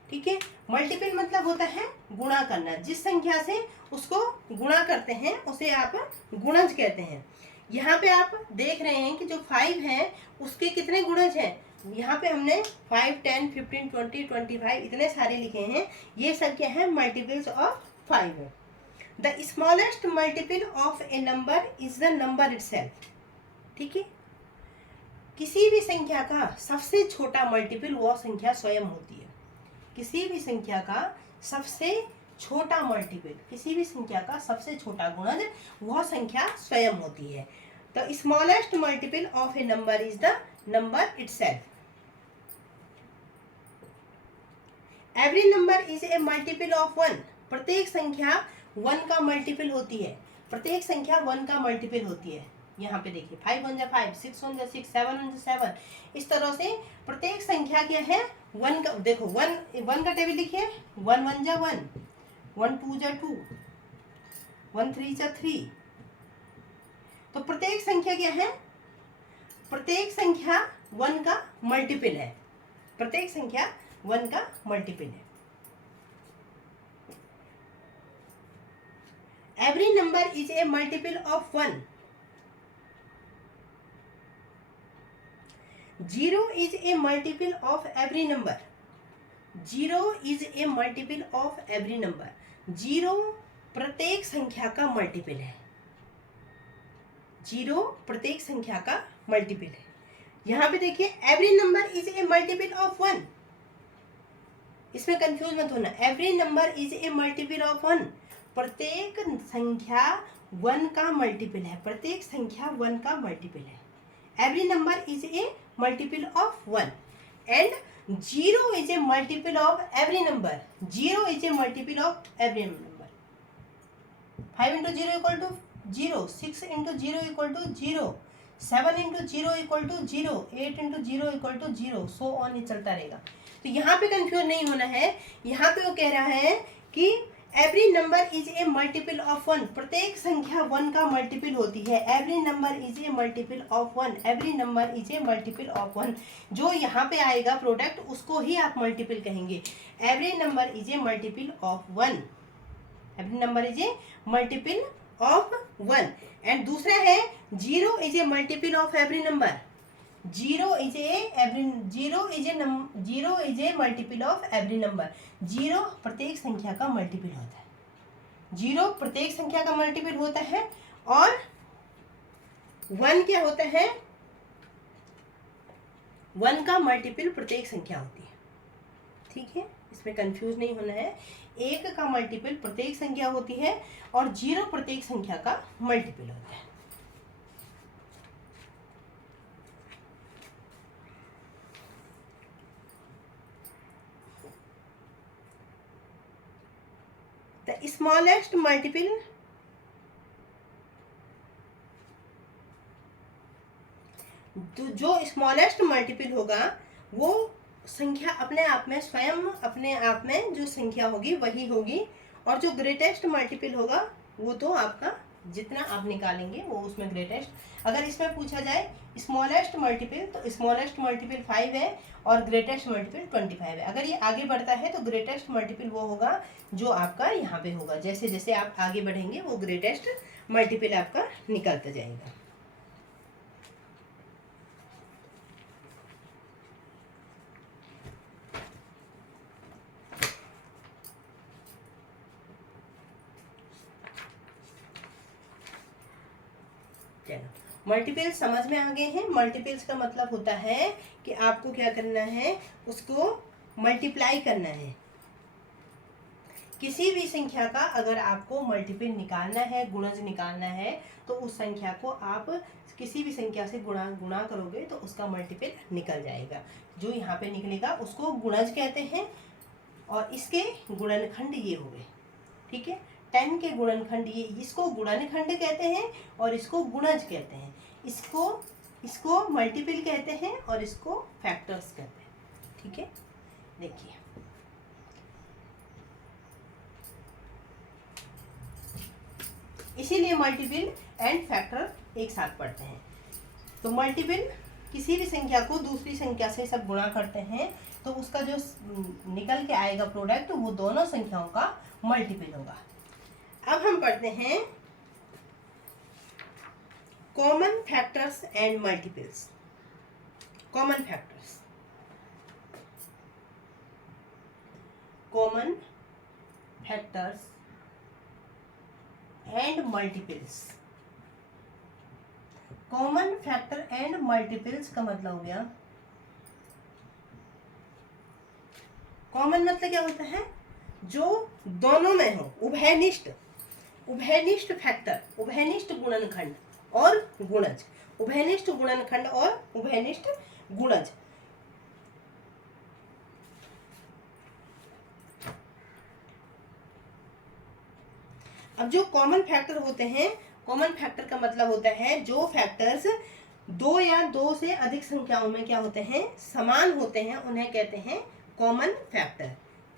ठीक है। मल्टीपल मतलब होता है गुणा करना, जिस संख्या से उसको गुणा करते हैं उसे आप गुणज कहते हैं। यहाँ पे आप देख रहे हैं कि जो 5 है उसके कितने गुणज हैं, यहाँ पे हमने 5 10 15 20 25 इतने सारे लिखे हैं, ये सब क्या है, मल्टीपल्स ऑफ 5 है। The smallest multiple of a number is the number itself. ठीक है, किसी भी संख्या का सबसे छोटा मल्टीपल वह संख्या स्वयं होती है। किसी भी संख्या का सबसे छोटा मल्टीपल, किसी भी संख्या का सबसे छोटा गुणज वह संख्या स्वयं होती है। The smallest multiple of a number is the number itself. Every number is A multiple of 1। प्रत्येक संख्या 1 का मल्टीपल होती है, प्रत्येक संख्या 1 का मल्टीपल होती है। यहाँ पे देखिए 5 1 जा 5, 6 1 जा 6, 7 1 जा 7, इस तरह से प्रत्येक संख्या क्या है, 1 का। देखो 1 का टेबल लिखिए, 1 1 जा 1, 1 2 जा 2, 1 3 जा 3। तो प्रत्येक संख्या क्या है, प्रत्येक संख्या 1 का मल्टीपल है, प्रत्येक संख्या 1 का मल्टीपल है। every number is a multiple of 1. 0 is a multiple of every number. 0 is a multiple of every number. 0 प्रत्येक संख्या का मल्टीपल है. 0 प्रत्येक संख्या का मल्टीपल है. यहाँ पे देखिए every number is A multiple of 1. इसमें कंफ्यूज मत होना. Every number is A multiple of 1. प्रत्येक संख्या 1 का मल्टीपल है. प्रत्येक संख्या 1 का मल्टीपल है. Every number is A multiple of 1 and 0 is a multiple of every number. 0 is a multiple of every number. 5 into 0 equal to 0. 6 into 0 equal to 0. 7 into 0 equal to 0. 8 into 0 equal to 0. So on ये चलता रहेगा. तो यहाँ पे confuse नहीं होना है. यहाँ पे वो कह रहा है कि every number is A multiple of 1. प्रत्येक संख्या 1 का मल्टीपल होती है. Every number is A multiple of 1. Every number is A multiple of 1. जो यहाँ पे आएगा प्रोडक्ट उसको ही आप मल्टीपल कहेंगे. Every number is A multiple of 1. Every number is A multiple of 1. And दूसरा है 0 is a multiple of every number. 0 is a multiple of every number. 0 प्रत्येक संख्या का मल्टीपल होता है. 0 प्रत्येक संख्या का मल्टीपल होता है और 1 क्या होता है? 1 का मल्टीपल प्रत्येक संख्या होती है. ठीक है, इसमें कंफ्यूज नहीं होना है. 1 का मल्टीपल प्रत्येक संख्या होती है और 0 प्रत्येक संख्या का मल्टीपल होता है. The smallest multiple जो स्मॉलेस्ट मल्टीपल होगा वो संख्या अपने आप में स्वयं अपने आप में जो संख्या होगी वही होगी. और जो ग्रेटेस्ट मल्टीपल होगा वो तो आपका जितना आप निकालेंगे वो उसमें ग्रेटेस्ट. अगर इसमें पूछा जाए स्मॉलेस्ट मल्टीपल तो स्मॉलेस्ट मल्टीपल 5 है और ग्रेटेस्ट मल्टीपल 25 है. अगर ये आगे बढ़ता है तो ग्रेटेस्ट मल्टीपल वो होगा जो आपका यहाँ पे होगा. जैसे जैसे आप आगे बढ़ेंगे वो ग्रेटेस्ट मल्टीपल आपका निकलता जाएगा. चलो मल्टीपल्स समझ में आ गए हैं. मल्टीपल्स का मतलब होता है कि आपको क्या करना है, उसको मल्टीप्लाई करना है. किसी भी संख्या का अगर आपको मल्टीपल निकालना है, गुणज निकालना है, तो उस संख्या को आप किसी भी संख्या से गुणा करोगे तो उसका मल्टीपल निकल जाएगा. जो यहाँ पे निकलेगा उसको गुणज कहते हैं और इसके गुणनखंड ये हो गए. ठीक है, 10 के गुणनखंड ये, इसको गुणनखंड कहते हैं और इसको गुणज कहते हैं. इसको मल्टीपल कहते हैं और इसको फैक्टर्स कहते हैं. ठीक है, देखिए इसीलिए मल्टीपल एंड फैक्टर एक साथ पढ़ते हैं. तो मल्टीपल किसी भी संख्या को दूसरी संख्या से सब गुणा करते हैं तो उसका जो निकल के आएगा प्रोडक्ट वो दोनों संख्याओं का मल्टीपल होगा. अब हम पढ़ते हैं common factors and multiples. Common factors, common factors and multiples. Common factor and multiples का मतलब हो गया, कॉमन मतलब क्या होता है, जो दोनों में हो, उभयनिष्ठ. उभयनिष्ठ फैक्टर, उभयनिष्ठ गुणनखंड और गुणज. उभयनिष्ठ गुणनखंड और उभयनिष्ठ गुणज. अब जो कॉमन फैक्टर होते हैं, कॉमन फैक्टर का मतलब होता है जो फैक्टर्स 2 या 2 से अधिक संख्याओं में क्या होते हैं, समान होते हैं, उन्हें कहते हैं common factor.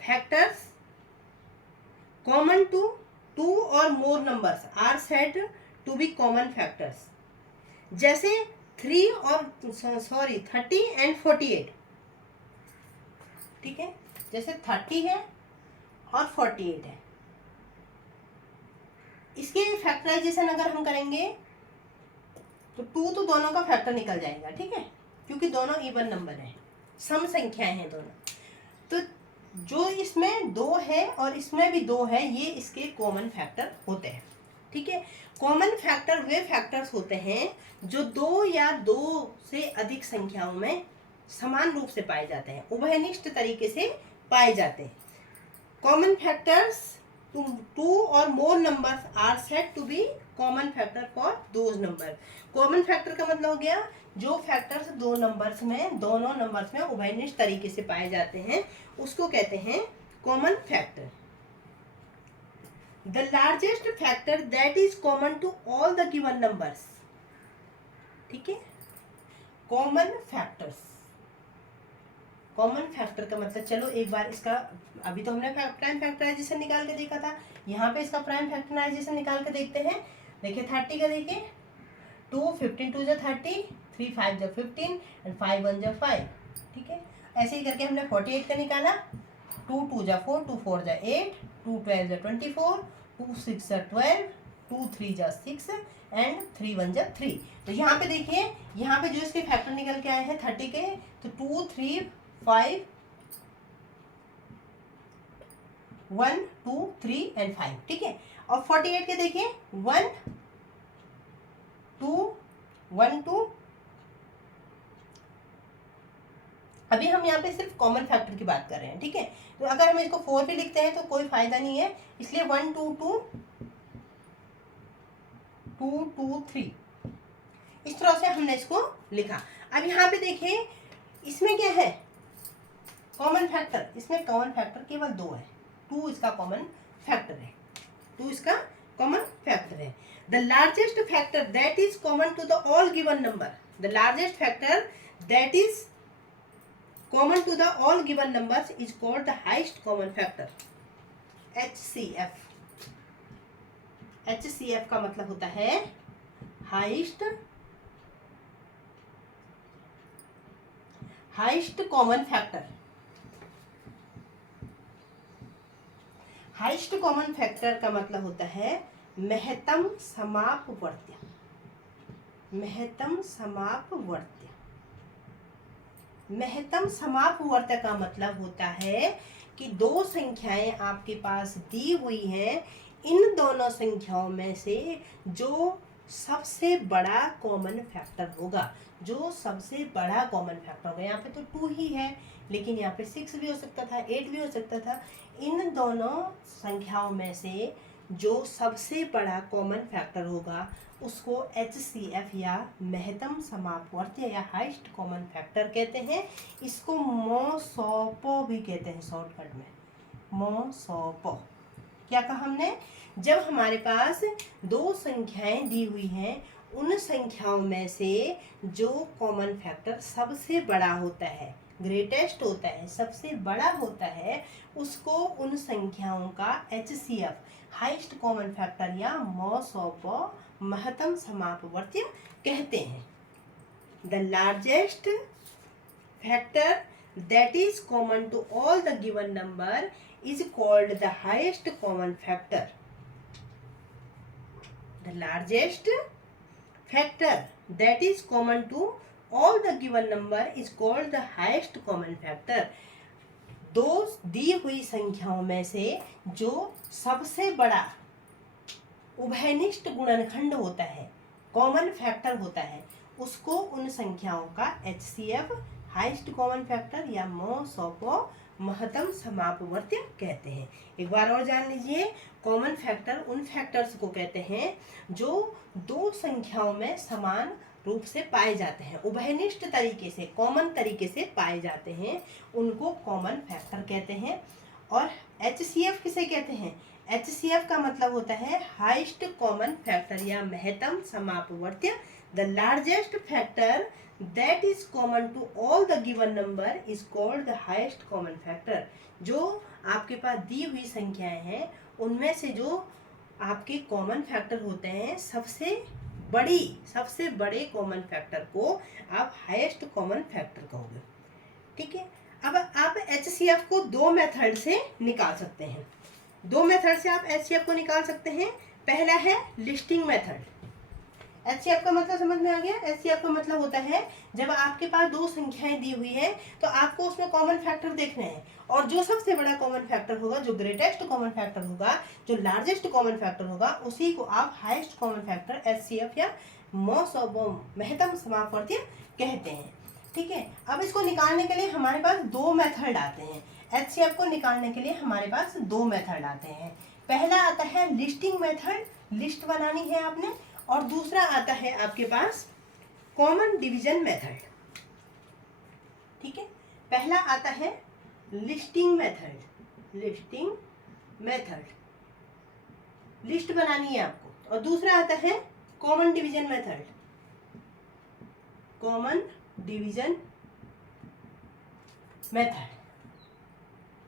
Factors common to 2 और more numbers are said to be common factors. जैसे 30 एंड 48. ठीक है, जैसे 30 है और 48 है. इसके फैक्टराइजेशन अगर हम करेंगे तो 2 तो दोनों का फैक्टर निकल जाएगा, ठीक है, क्योंकि दोनों इवन नंबर हैं, सम संख्याएं हैं दोनों। तो जो इसमें 2 है और इसमें भी 2 है, ये इसके कॉमन फैक्टर होते हैं, ठीक है। कॉमन फैक्टर वे फैक्टर्स होते हैं जो 2 या 2 से अधिक संख्याओं में समान रूप से पाए जाते हैं, उभयनिष्ठ तरीके से पाए जाते हैं। कॉमन फैक्टर्स टू और more numbers are said to be common factor for those number. Common factor का मतलब हो गया जो फैक्टर्स दोनों नंबर्स में उभयनिष्ठ तरीके से पाए जाते हैं उसको कहते हैं common factor. The largest factor that is common to all the given numbers, ठीक है। कॉमन फैक्टर्स, कॉमन फैक्टर का मतलब, चलो एक बार इसका, अभी तो हमने प्राइम फैक्टराइजेशन निकाल के देखा था, यहाँ पे इसका प्राइम फैक्टराइजेशन निकाल के देखते हैं। देखिए 30 का देखिए 2 15 2 जा 30, 3 5 जा 15 एंड 5 1 जा 5, ठीक है। ऐसे ही करके हमने 48 का निकाला, 2 2 जा 4, 2 4 जा 8, 2 12 जा 24, 2 6 जा 12, 2 3 जा 6 एंड 3 1 जा 3। तो यहाँ पे देखिए, यहाँ पे जो इसके फैक्टर निकल के आए हैं 30 के, तो 2 3 5 1 2 3 एंड 5, ठीक है। और 48 के देखिए 1 2 1 2। अभी हम यहाँ पे सिर्फ कॉमन फैक्टर की बात कर रहे हैं, ठीक है। तो अगर हम इसको 4 भी लिखते हैं तो कोई फायदा नहीं है, इसलिए 1 2 2 2 2 3, इस तरह से हमने इसको लिखा। अब यहाँ पे देखिए इसमें क्या है कॉमन फैक्टर, इसमें कॉमन फैक्टर केवल 2 है, 2 इसका कॉमन फैक्टर है, 2 इसका कॉमन फैक्टर है। The largest factor that is common to the all given number, the largest factor that is common to the all given numbers is called the highest common factor, HCF। HCF का मतलब होता है highest common factor. Highest common factor का मतलब होता है महत्तम समापवर्त्य, महत्तम समापवर्त्य। महत्तम समापवर्त्य का मतलब होता है कि 2 संख्याएं आपके पास दी हुई हैं, इन दोनों संख्याओं में से जो सबसे बड़ा कॉमन फैक्टर होगा, जो सबसे बड़ा कॉमन फैक्टर होगा, यहाँ पे तो 2 ही है, लेकिन यहाँ पे 6 भी हो सकता था, 8 भी हो सकता था। इन दोनों संख्याओं में से जो सबसे बड़ा कॉमन फैक्टर होगा उसको HCF या महत्तम समापवर्त्य या हाइस्ट कॉमन फैक्टर कहते हैं। इसको MOSOP भी कहते हैं शॉर्टकट में, MOSOP। क्या कहा हमने, जब हमारे पास 2 संख्याएं दी हुई हैं, उन संख्याओं में से जो कॉमन फैक्टर सबसे बड़ा होता है, ग्रेटेस्ट होता है, सबसे बड़ा होता है, उसको उन संख्याओं का HCF हाइस्ट कॉमन फैक्टर या MOSOP महत्तम समापवर्त्य कहते हैं। The largest factor that is common to all the given number is called the highest common factor. The largest factor that is common to all the given number is called the highest common factor. 2 दी हुई संख्याओं में से जो सबसे बड़ा उभयनिष्ठ गुणनखंड होता है, कॉमन फैक्टर होता है, उसको उन संख्याओं का HCF हाइस्ट कॉमन फैक्टर या MOSOP महत्तम समापवर्त्य कहते हैं। एक बार और जान लीजिए, कॉमन फैक्टर उन फैक्टर्स को कहते हैं जो 2 संख्याओं में समान रूप से पाए जाते हैं, उभयनिष्ठ तरीके से, कॉमन तरीके से पाए जाते हैं, उनको कॉमन फैक्टर कहते हैं। और HCF किसे कहते हैं, HCF का मतलब होता है हाइस्ट कॉमन फैक्टर या महत्तम समापवर्त्य। The largest factor that is common to all the given number is called the highest common factor। जो आपके पास दी हुई संख्याएं हैं उनमें से जो आपके कॉमन फैक्टर होते हैं, सबसे बड़े कॉमन फैक्टर को आप हाईएस्ट कॉमन फैक्टर कहोगे, ठीक है। अब आप HCF को 2 मेथड से निकाल सकते हैं, 2 मेथड से आप HCF को निकाल सकते हैं। पहला है लिस्टिंग मेथड। एचसीएफ का मतलब समझ में आ गया। एचसीएफ का मतलब होता है जब आपके पास दो संख्याएं दी हुई है तो आपको उसमें कॉमन फैक्टर देखने हैं, और जो सबसे बड़ा कॉमन फैक्टर होगा, जो ग्रेटेस्ट कॉमन फैक्टर होगा, जो लार्जेस्ट कॉमन फैक्टर होगा, उसी को आप हाईएस्ट कॉमन फैक्टर एचसीएफ या महत्तम समापवर्ती कहते हैं। ठीक है, अब इसको निकालने के लिए हमारे पास दो मेथड आते हैं। एचसीएफ को निकालने के लिए हमारे पास दो मेथड आते हैं। पहला आता है लिस्टिंग मेथड, लिस्ट बनानी है आपने, और दूसरा आता है आपके पास कॉमन डिवीजन मेथड। ठीक है, पहला आता है listing method, listing method, list बनानी है आपको, और दूसरा आता है common division method, common division method.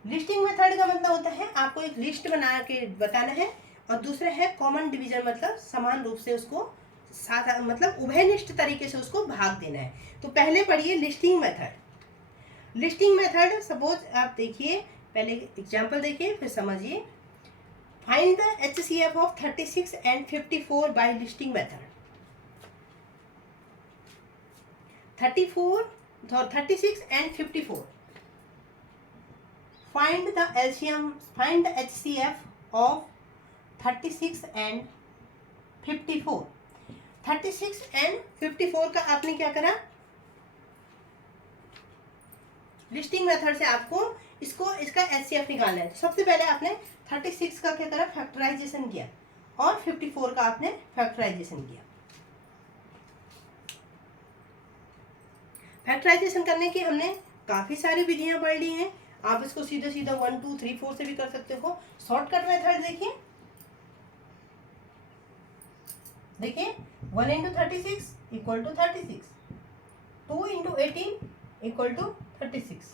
Listing method का मतलब होता है आपको एक लिस्ट बना के बताना है, और दूसरा है कॉमन डिवीजन मतलब समान रूप से उसको साथ मतलब उभयनिष्ठ तरीके से उसको भाग देना है। तो पहले पढ़िए listing method. Listing method suppose आप देखिए, पहले एग्जांपल देखिए फिर समझिए। Find the HCF of 36 and 54 by listing method. 36 and 54, find the LCM, find the HCF of 36 and 54। 36 and 54 का आपने क्या करा, लिस्टिंग मेथड से आपको इसका एचसीएफ निकालना है। तो सबसे पहले आपने 36 का क्या करा, फैक्टराइजेशन किया, और 54 का आपने फैक्टराइजेशन किया। फैक्टराइजेशन करने की हमने काफी सारी विधियां पढ़ ली हैं। आप इसको सीधा सीधा 1 2 3 4 से भी कर सकते हो। शॉर्टकट मेथड देखिए, 1 into 36 equal to 36, 2 into 18 equal to 36,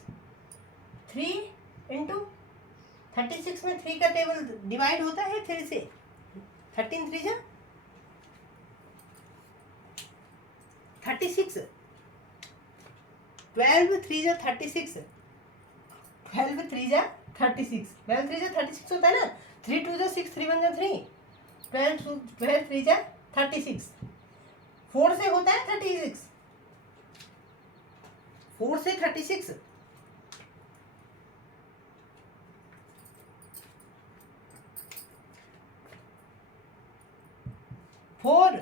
3 into 36 में 3 का टेबल डिवाइड होता है 3 से, 13 3 जा 36, 12 3 जा 36, 12 3 जा 36, 12 3 जा 36 होता है ना, 3 2 जा 6, 3 1 जा 3, 12 3 जा 36, 4 से होता है 36, 4 से 36, 4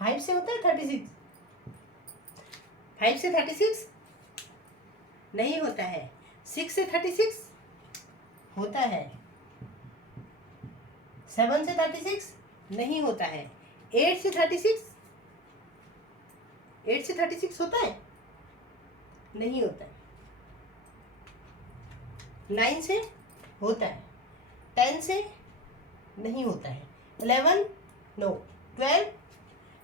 5 से होता है 36, 5 से 36 नहीं होता है, 6 से 36 होता है, 7 से 36 नहीं होता है, 8 से 36, 8 से 36 होता है नहीं होता है, 9 से होता है, 10 से नहीं होता है, 11 नो, 12।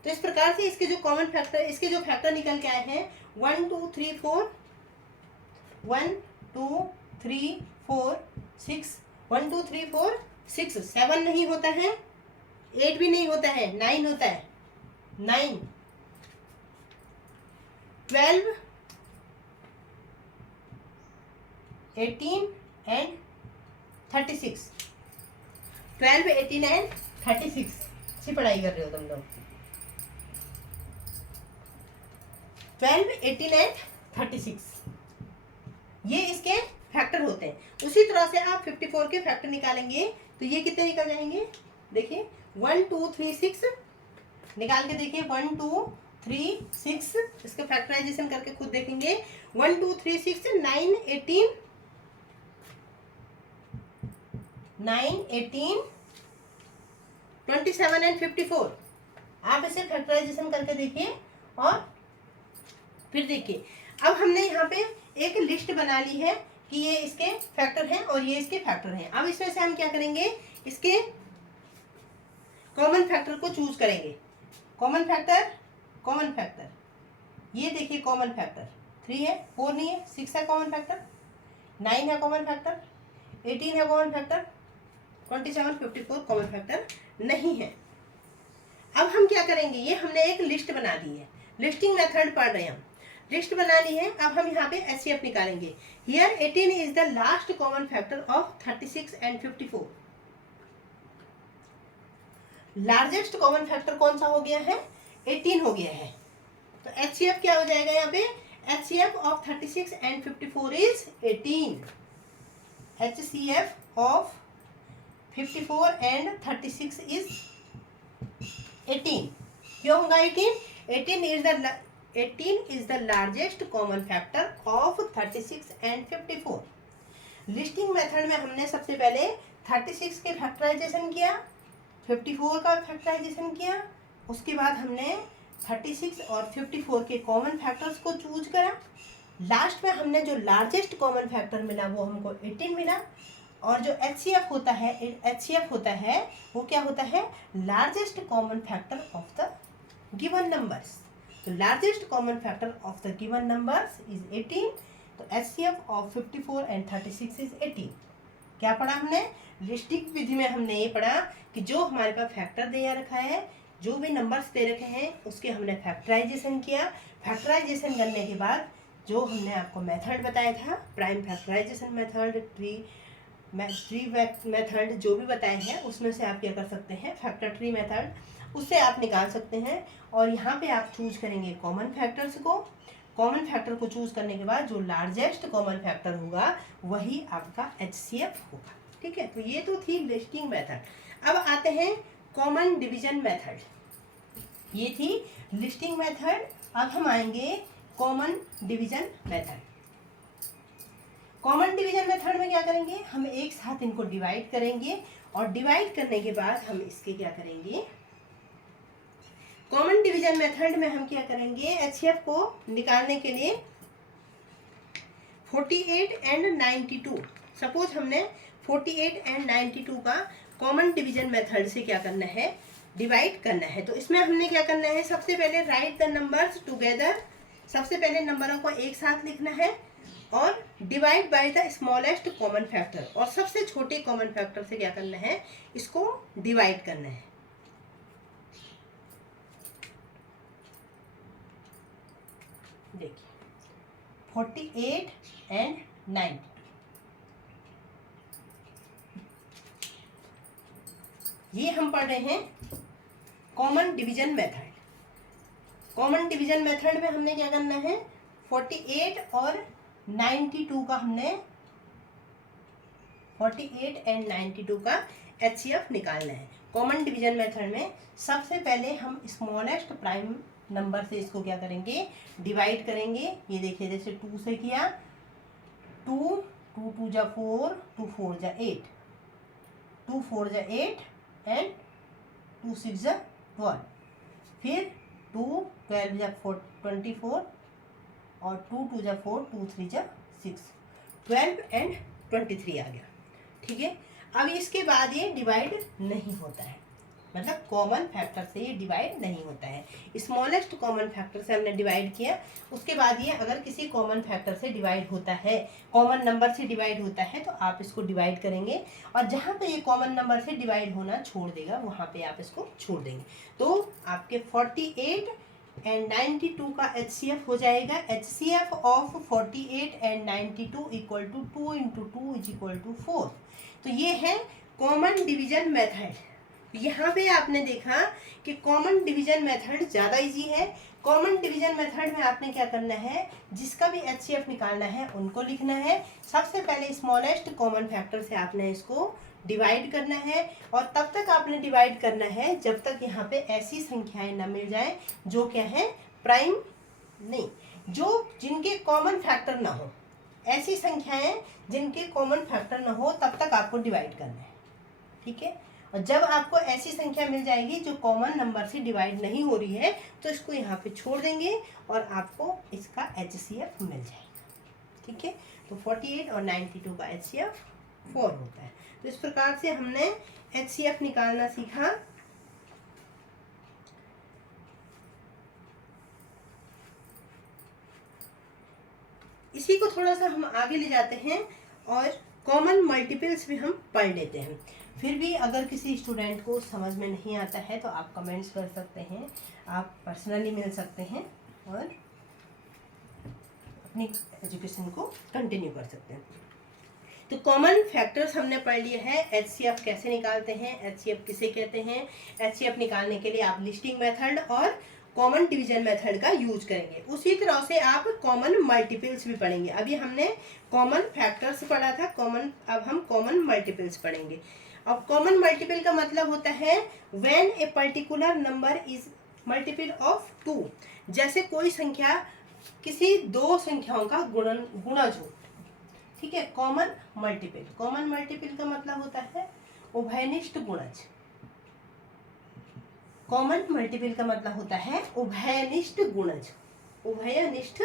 तो इस प्रकार से इसके जो कॉमन फैक्टर, इसके जो फैक्टर निकल के आए हैं 1 2 3 4, 1 2 3 4 6, 1 2 3 4 6, 7 नहीं होता है, 8 भी नहीं होता है, 9 होता है, 9, 12 18 and 36, 12 18 and 36 अच्छी पढ़ाई कर रहे हो तुम लोग। 12 18 and 36 ये इसके फैक्टर होते हैं। उसी तरह से आप 54 के फैक्टर निकालेंगे तो ये कितने निकल जाएंगे, देखिए 1 2 3 6 निकाल के देखिए, 1 2 3 6, इसका फैक्टराइजेशन करके खुद देखेंगे, 1 2 3 6 9 18 27 and 54। आप इसे फैक्टराइजेशन करके देखिए, और फिर देखिए अब हमने यहाँ पे एक लिस्ट बना ली है कि ये इसके फैक्टर हैं और ये इसके फैक्टर हैं। अब इसमें से हम क्या करेंगे, इसके कॉमन फैक्टर को चूज करेंगे। कॉमन फैक्टर ये देखिए, कॉमन फैक्टर 3 है, 4 नहीं है, 6 है कॉमन फैक्टर, 9 है कॉमन फैक्टर, 18 है कॉमन फैक्टर, 27 54 कॉमन फैक्टर नहीं है। अब हम क्या करेंगे, ये हमने एक लिस्ट बना दी है, लिस्टिंग मेथड पढ़ रहे हैं हम। लिस्ट बना ली है। अब हम यहाँ पे HCF निकालेंगे। Here 18 is the last common factor of 36 and 54। Largest common factor कौन सा हो गया है? 18 हो गया है। तो HCF क्या हो जाएगा यहाँ पे? HCF of 36 and 54 is 18। HCF of 54 and 36 is 18। क्यों होगा 18? 18 is the largest common factor of 36 and 54। Listing method में हमने सबसे पहले 36 के फैक्टराइजेशन किया, 54 का फैक्टराइजेशन किया, उसके बाद हमने 36 और 54 के कॉमन फैक्टर्स को चूज करा। लास्ट में हमने जो लार्जेस्ट कॉमन फैक्टर मिला वो हमको 18 मिला। और जो HCF होता है वो क्या होता है? Largest common factor of the given numbers. तो largest common factor of the given numbers is 18। तो HCF ऑफ 54 एंड 36 इज 18। क्या पढ़ा हमने? लिस्टिंग विधि में हमने ये पढ़ा कि जो हमारे पास फैक्टर दिया रखा है, जो भी नंबर्स दे रखे हैं उसके हमने फैक्टराइजेशन किया। फैक्टराइजेशन करने के बाद जो हमने आपको मेथड बताया था, prime factorisation method, tree method जो भी बताए हैं उसमें से आप क्या कर सकते हैं? फैक्टर ट्री मेथड, उससे आप निकाल सकते हैं। और यहाँ पे आप चूज करेंगे कॉमन फैक्टर्स को। कॉमन फैक्टर को चूज करने के बाद जो लार्जेस्ट कॉमन फैक्टर होगा वही आपका HCF होगा। ठीक है, तो ये तो थी लिस्टिंग मेथड। अब आते हैं कॉमन डिवीजन मेथड। ये थी लिस्टिंग मेथड। अब हम आएंगे common division method. Common division method में क्या करेंगे? हम एक साथ इनको डिवाइड करेंगे और डिवाइड करने के बाद हम इसके क्या करेंगे? कॉमन डिवीजन मेथड में हम क्या करेंगे? HCF को निकालने के लिए 48 एंड 92, सपोज हमने 48 एंड 92 का कॉमन डिवीजन मेथड से क्या करना है? डिवाइड करना है। तो इसमें हमने क्या करना है? सबसे पहले राइट द नंबर्स टुगेदर। सबसे पहले नंबरों को एक साथ लिखना है और divide by the smallest common factor, और सबसे छोटे कॉमन फैक्टर से क्या करना है? इसको डिवाइड करना है। देखिए 48 एंड 90, ये हम पढ़ रहे हैं common division method. Common division method में हमने क्या करना है? 48 और 92 का हमने 48 एंड 92 का HCF निकालना है। कॉमन डिवीजन मेथड में सबसे पहले हम स्मॉलेस्ट प्राइम नंबर से इसको क्या करेंगे? डिवाइड करेंगे। ये देखिए जैसे 2 से किया, 2 2 2 जा 4, 2 4 जा 8, 2 4 जा 8 एंड 2 6 जा 12, फिर 2 12 जा 24 और 2 2 जा 4, 2 3 जा 6, 12 एंड 23 आ गया। ठीक है, अब इसके बाद ये डिवाइड नहीं होता है, मतलब कॉमन फैक्टर से ये डिवाइड नहीं होता है। स्मॉलेस्ट कॉमन फैक्टर से हमने डिवाइड किया, उसके बाद ये अगर किसी कॉमन फैक्टर से डिवाइड होता है, कॉमन नंबर से डिवाइड होता है, तो आप इसको डिवाइड करेंगे और जहाँ पे ये कॉमन नंबर से डिवाइड होना छोड़ देगा वहाँ पे आप इसको छोड़ देंगे। तो आपके 48 एंड 92 का HCF हो जाएगा। HCF of 48 and 92 equal to 2 into 2 is equal to 4। तो ये है कॉमन डिवीजन मेथड। यहाँ पे आपने देखा कि कॉमन डिवीजन मेथड ज़्यादा इजी है। कॉमन डिवीजन मेथड में आपने क्या करना है? जिसका भी HCF निकालना है उनको लिखना है। सबसे पहले स्मॉलेस्ट कॉमन फैक्टर से आपने इसको डिवाइड करना है और तब तक आपने डिवाइड करना है जब तक यहाँ पे ऐसी संख्याएं न मिल जाए जो क्या है? प्राइम नहीं, जो जिनके कॉमन फैक्टर ना हो। ऐसी संख्याएं जिनके कॉमन फैक्टर ना हो तब तक आपको डिवाइड करना है। ठीक है, और जब आपको ऐसी संख्या मिल जाएगी जो कॉमन नंबर से डिवाइड नहीं हो रही है तो इसको यहाँ पे छोड़ देंगे और आपको इसका HCF मिल जाएगा। ठीक है, तो 48 और 92 का HCF 4 होता है। तो इस प्रकार से हमने HCF निकालना सीखा। इसी को थोड़ा सा हम आगे ले जाते हैं और कॉमन मल्टीपल्स भी हम पढ़ लेते हैं। फिर भी अगर किसी स्टूडेंट को समझ में नहीं आता है तो आप कमेंट्स कर सकते हैं, आप पर्सनली मिल सकते हैं और अपनी एजुकेशन को कंटिन्यू कर सकते हैं। तो कॉमन फैक्टर्स हमने पढ़ लिए हैं। एचसीएफ कैसे निकालते हैं, एचसीएफ किसे कहते हैं। एचसीएफ निकालने के लिए आप लिस्टिंग मेथड और कॉमन डिवीजन मेथड का यूज करेंगे। उसी तरह से आप कॉमन मल्टीपल्स भी पढ़ेंगे। अभी हमने कॉमन फैक्टर्स पढ़ा था, अब हम कॉमन मल्टीपल्स पढ़ेंगे। अब कॉमन मल्टीपल का मतलब होता है when a particular number is multiple of 2। जैसे कोई संख्या किसी दो संख्याओं का गुणज हो, ठीक है। कॉमन मल्टीपल का मतलब होता है उभयनिष्ठ गुणज। कॉमन मल्टीपल का मतलब होता है उभयनिष्ठ गुणज। उभयनिष्ठ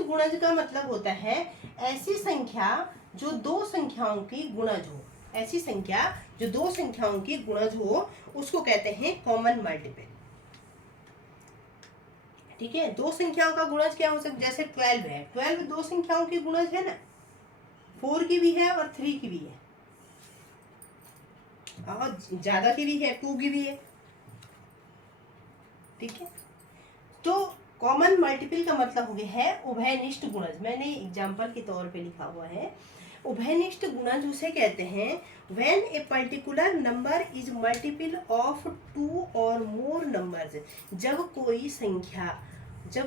गुणज का मतलब होता है ऐसी संख्या जो दो संख्याओं की गुणज हो। ऐसी संख्या जो दो संख्याओं की गुणज हो उसको कहते हैं कॉमन मल्टीपल, ठीक है। दो संख्याओं का गुणज क्या हो सकता है, जैसे 12 है, 12 दो संख्याओं की गुणज है ना, 4 की भी है और 3 की भी है, और ज्यादा की भी है, 2 की भी है, ठीक है। तो कॉमन मल्टीपल का मतलब हो गया है उभयनिष्ठ गुणज। मैंने एग्जाम्पल के तौर पे लिखा हुआ है। उभयनिष्ठ गुणज उसे कहते हैं when a particular number is multiple of 2 और मोर नंबर्स। जब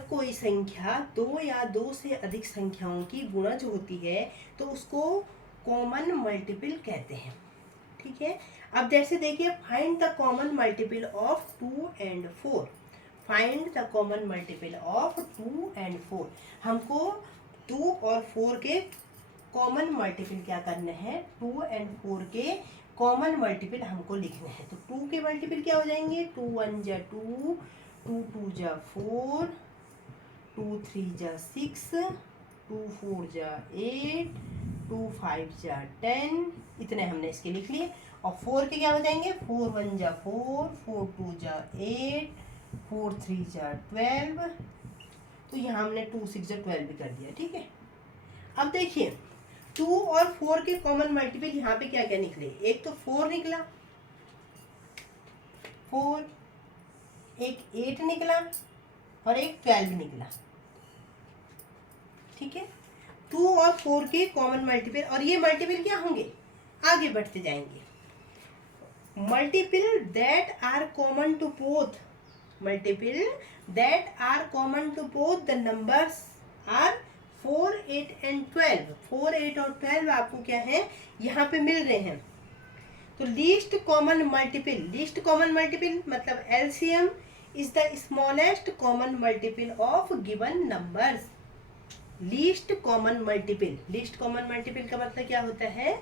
कोई संख्या दो या दो से अधिक संख्याओं की गुणज होती है तो उसको कॉमन मल्टीपल कहते हैं, ठीक है। अब जैसे देखिए, find the common multiple of 2 and 4। Find the common multiple of 2 and 4। हमको 2 और 4 के कॉमन मल्टीपल क्या करने हैं, 2 and 4 के कॉमन मल्टीपल हमको लिखने हैं। तो 2 के मल्टीपल क्या हो जाएंगे, 2 1 जा 2, 2 2 जा 4, 2 3 जा 6, 2 4 जा 8, 2 5 जा 10। इतने हमने इसके लिख लिए। और 4 के क्या हो जाएंगे, 4 1 जा 4, 4 2 जा 8, 4 3 जा 12। तो यहाँ हमने 2 6 जा 12 भी कर दिया, ठीक है। अब देखिए 2 और 4 के कॉमन मल्टीपल यहाँ पे क्या क्या निकले। एक तो 4 निकला, 4, एक 8 निकला और एक 12 निकला, ठीक है। 2 और 4 के कॉमन मल्टीपल, और ये मल्टीपल क्या होंगे, आगे बढ़ते जाएंगे। Multiple that are common to both, multiple that are common to both the numbers are 4 8 and 12। 4 8 और 12 आपको क्या है यहाँ पे मिल रहे हैं। तो लीस्ट कॉमन मल्टीपल मतलब LCM is the smallest common multiple of given numbers. Least common multiple का मतलब क्या होता है,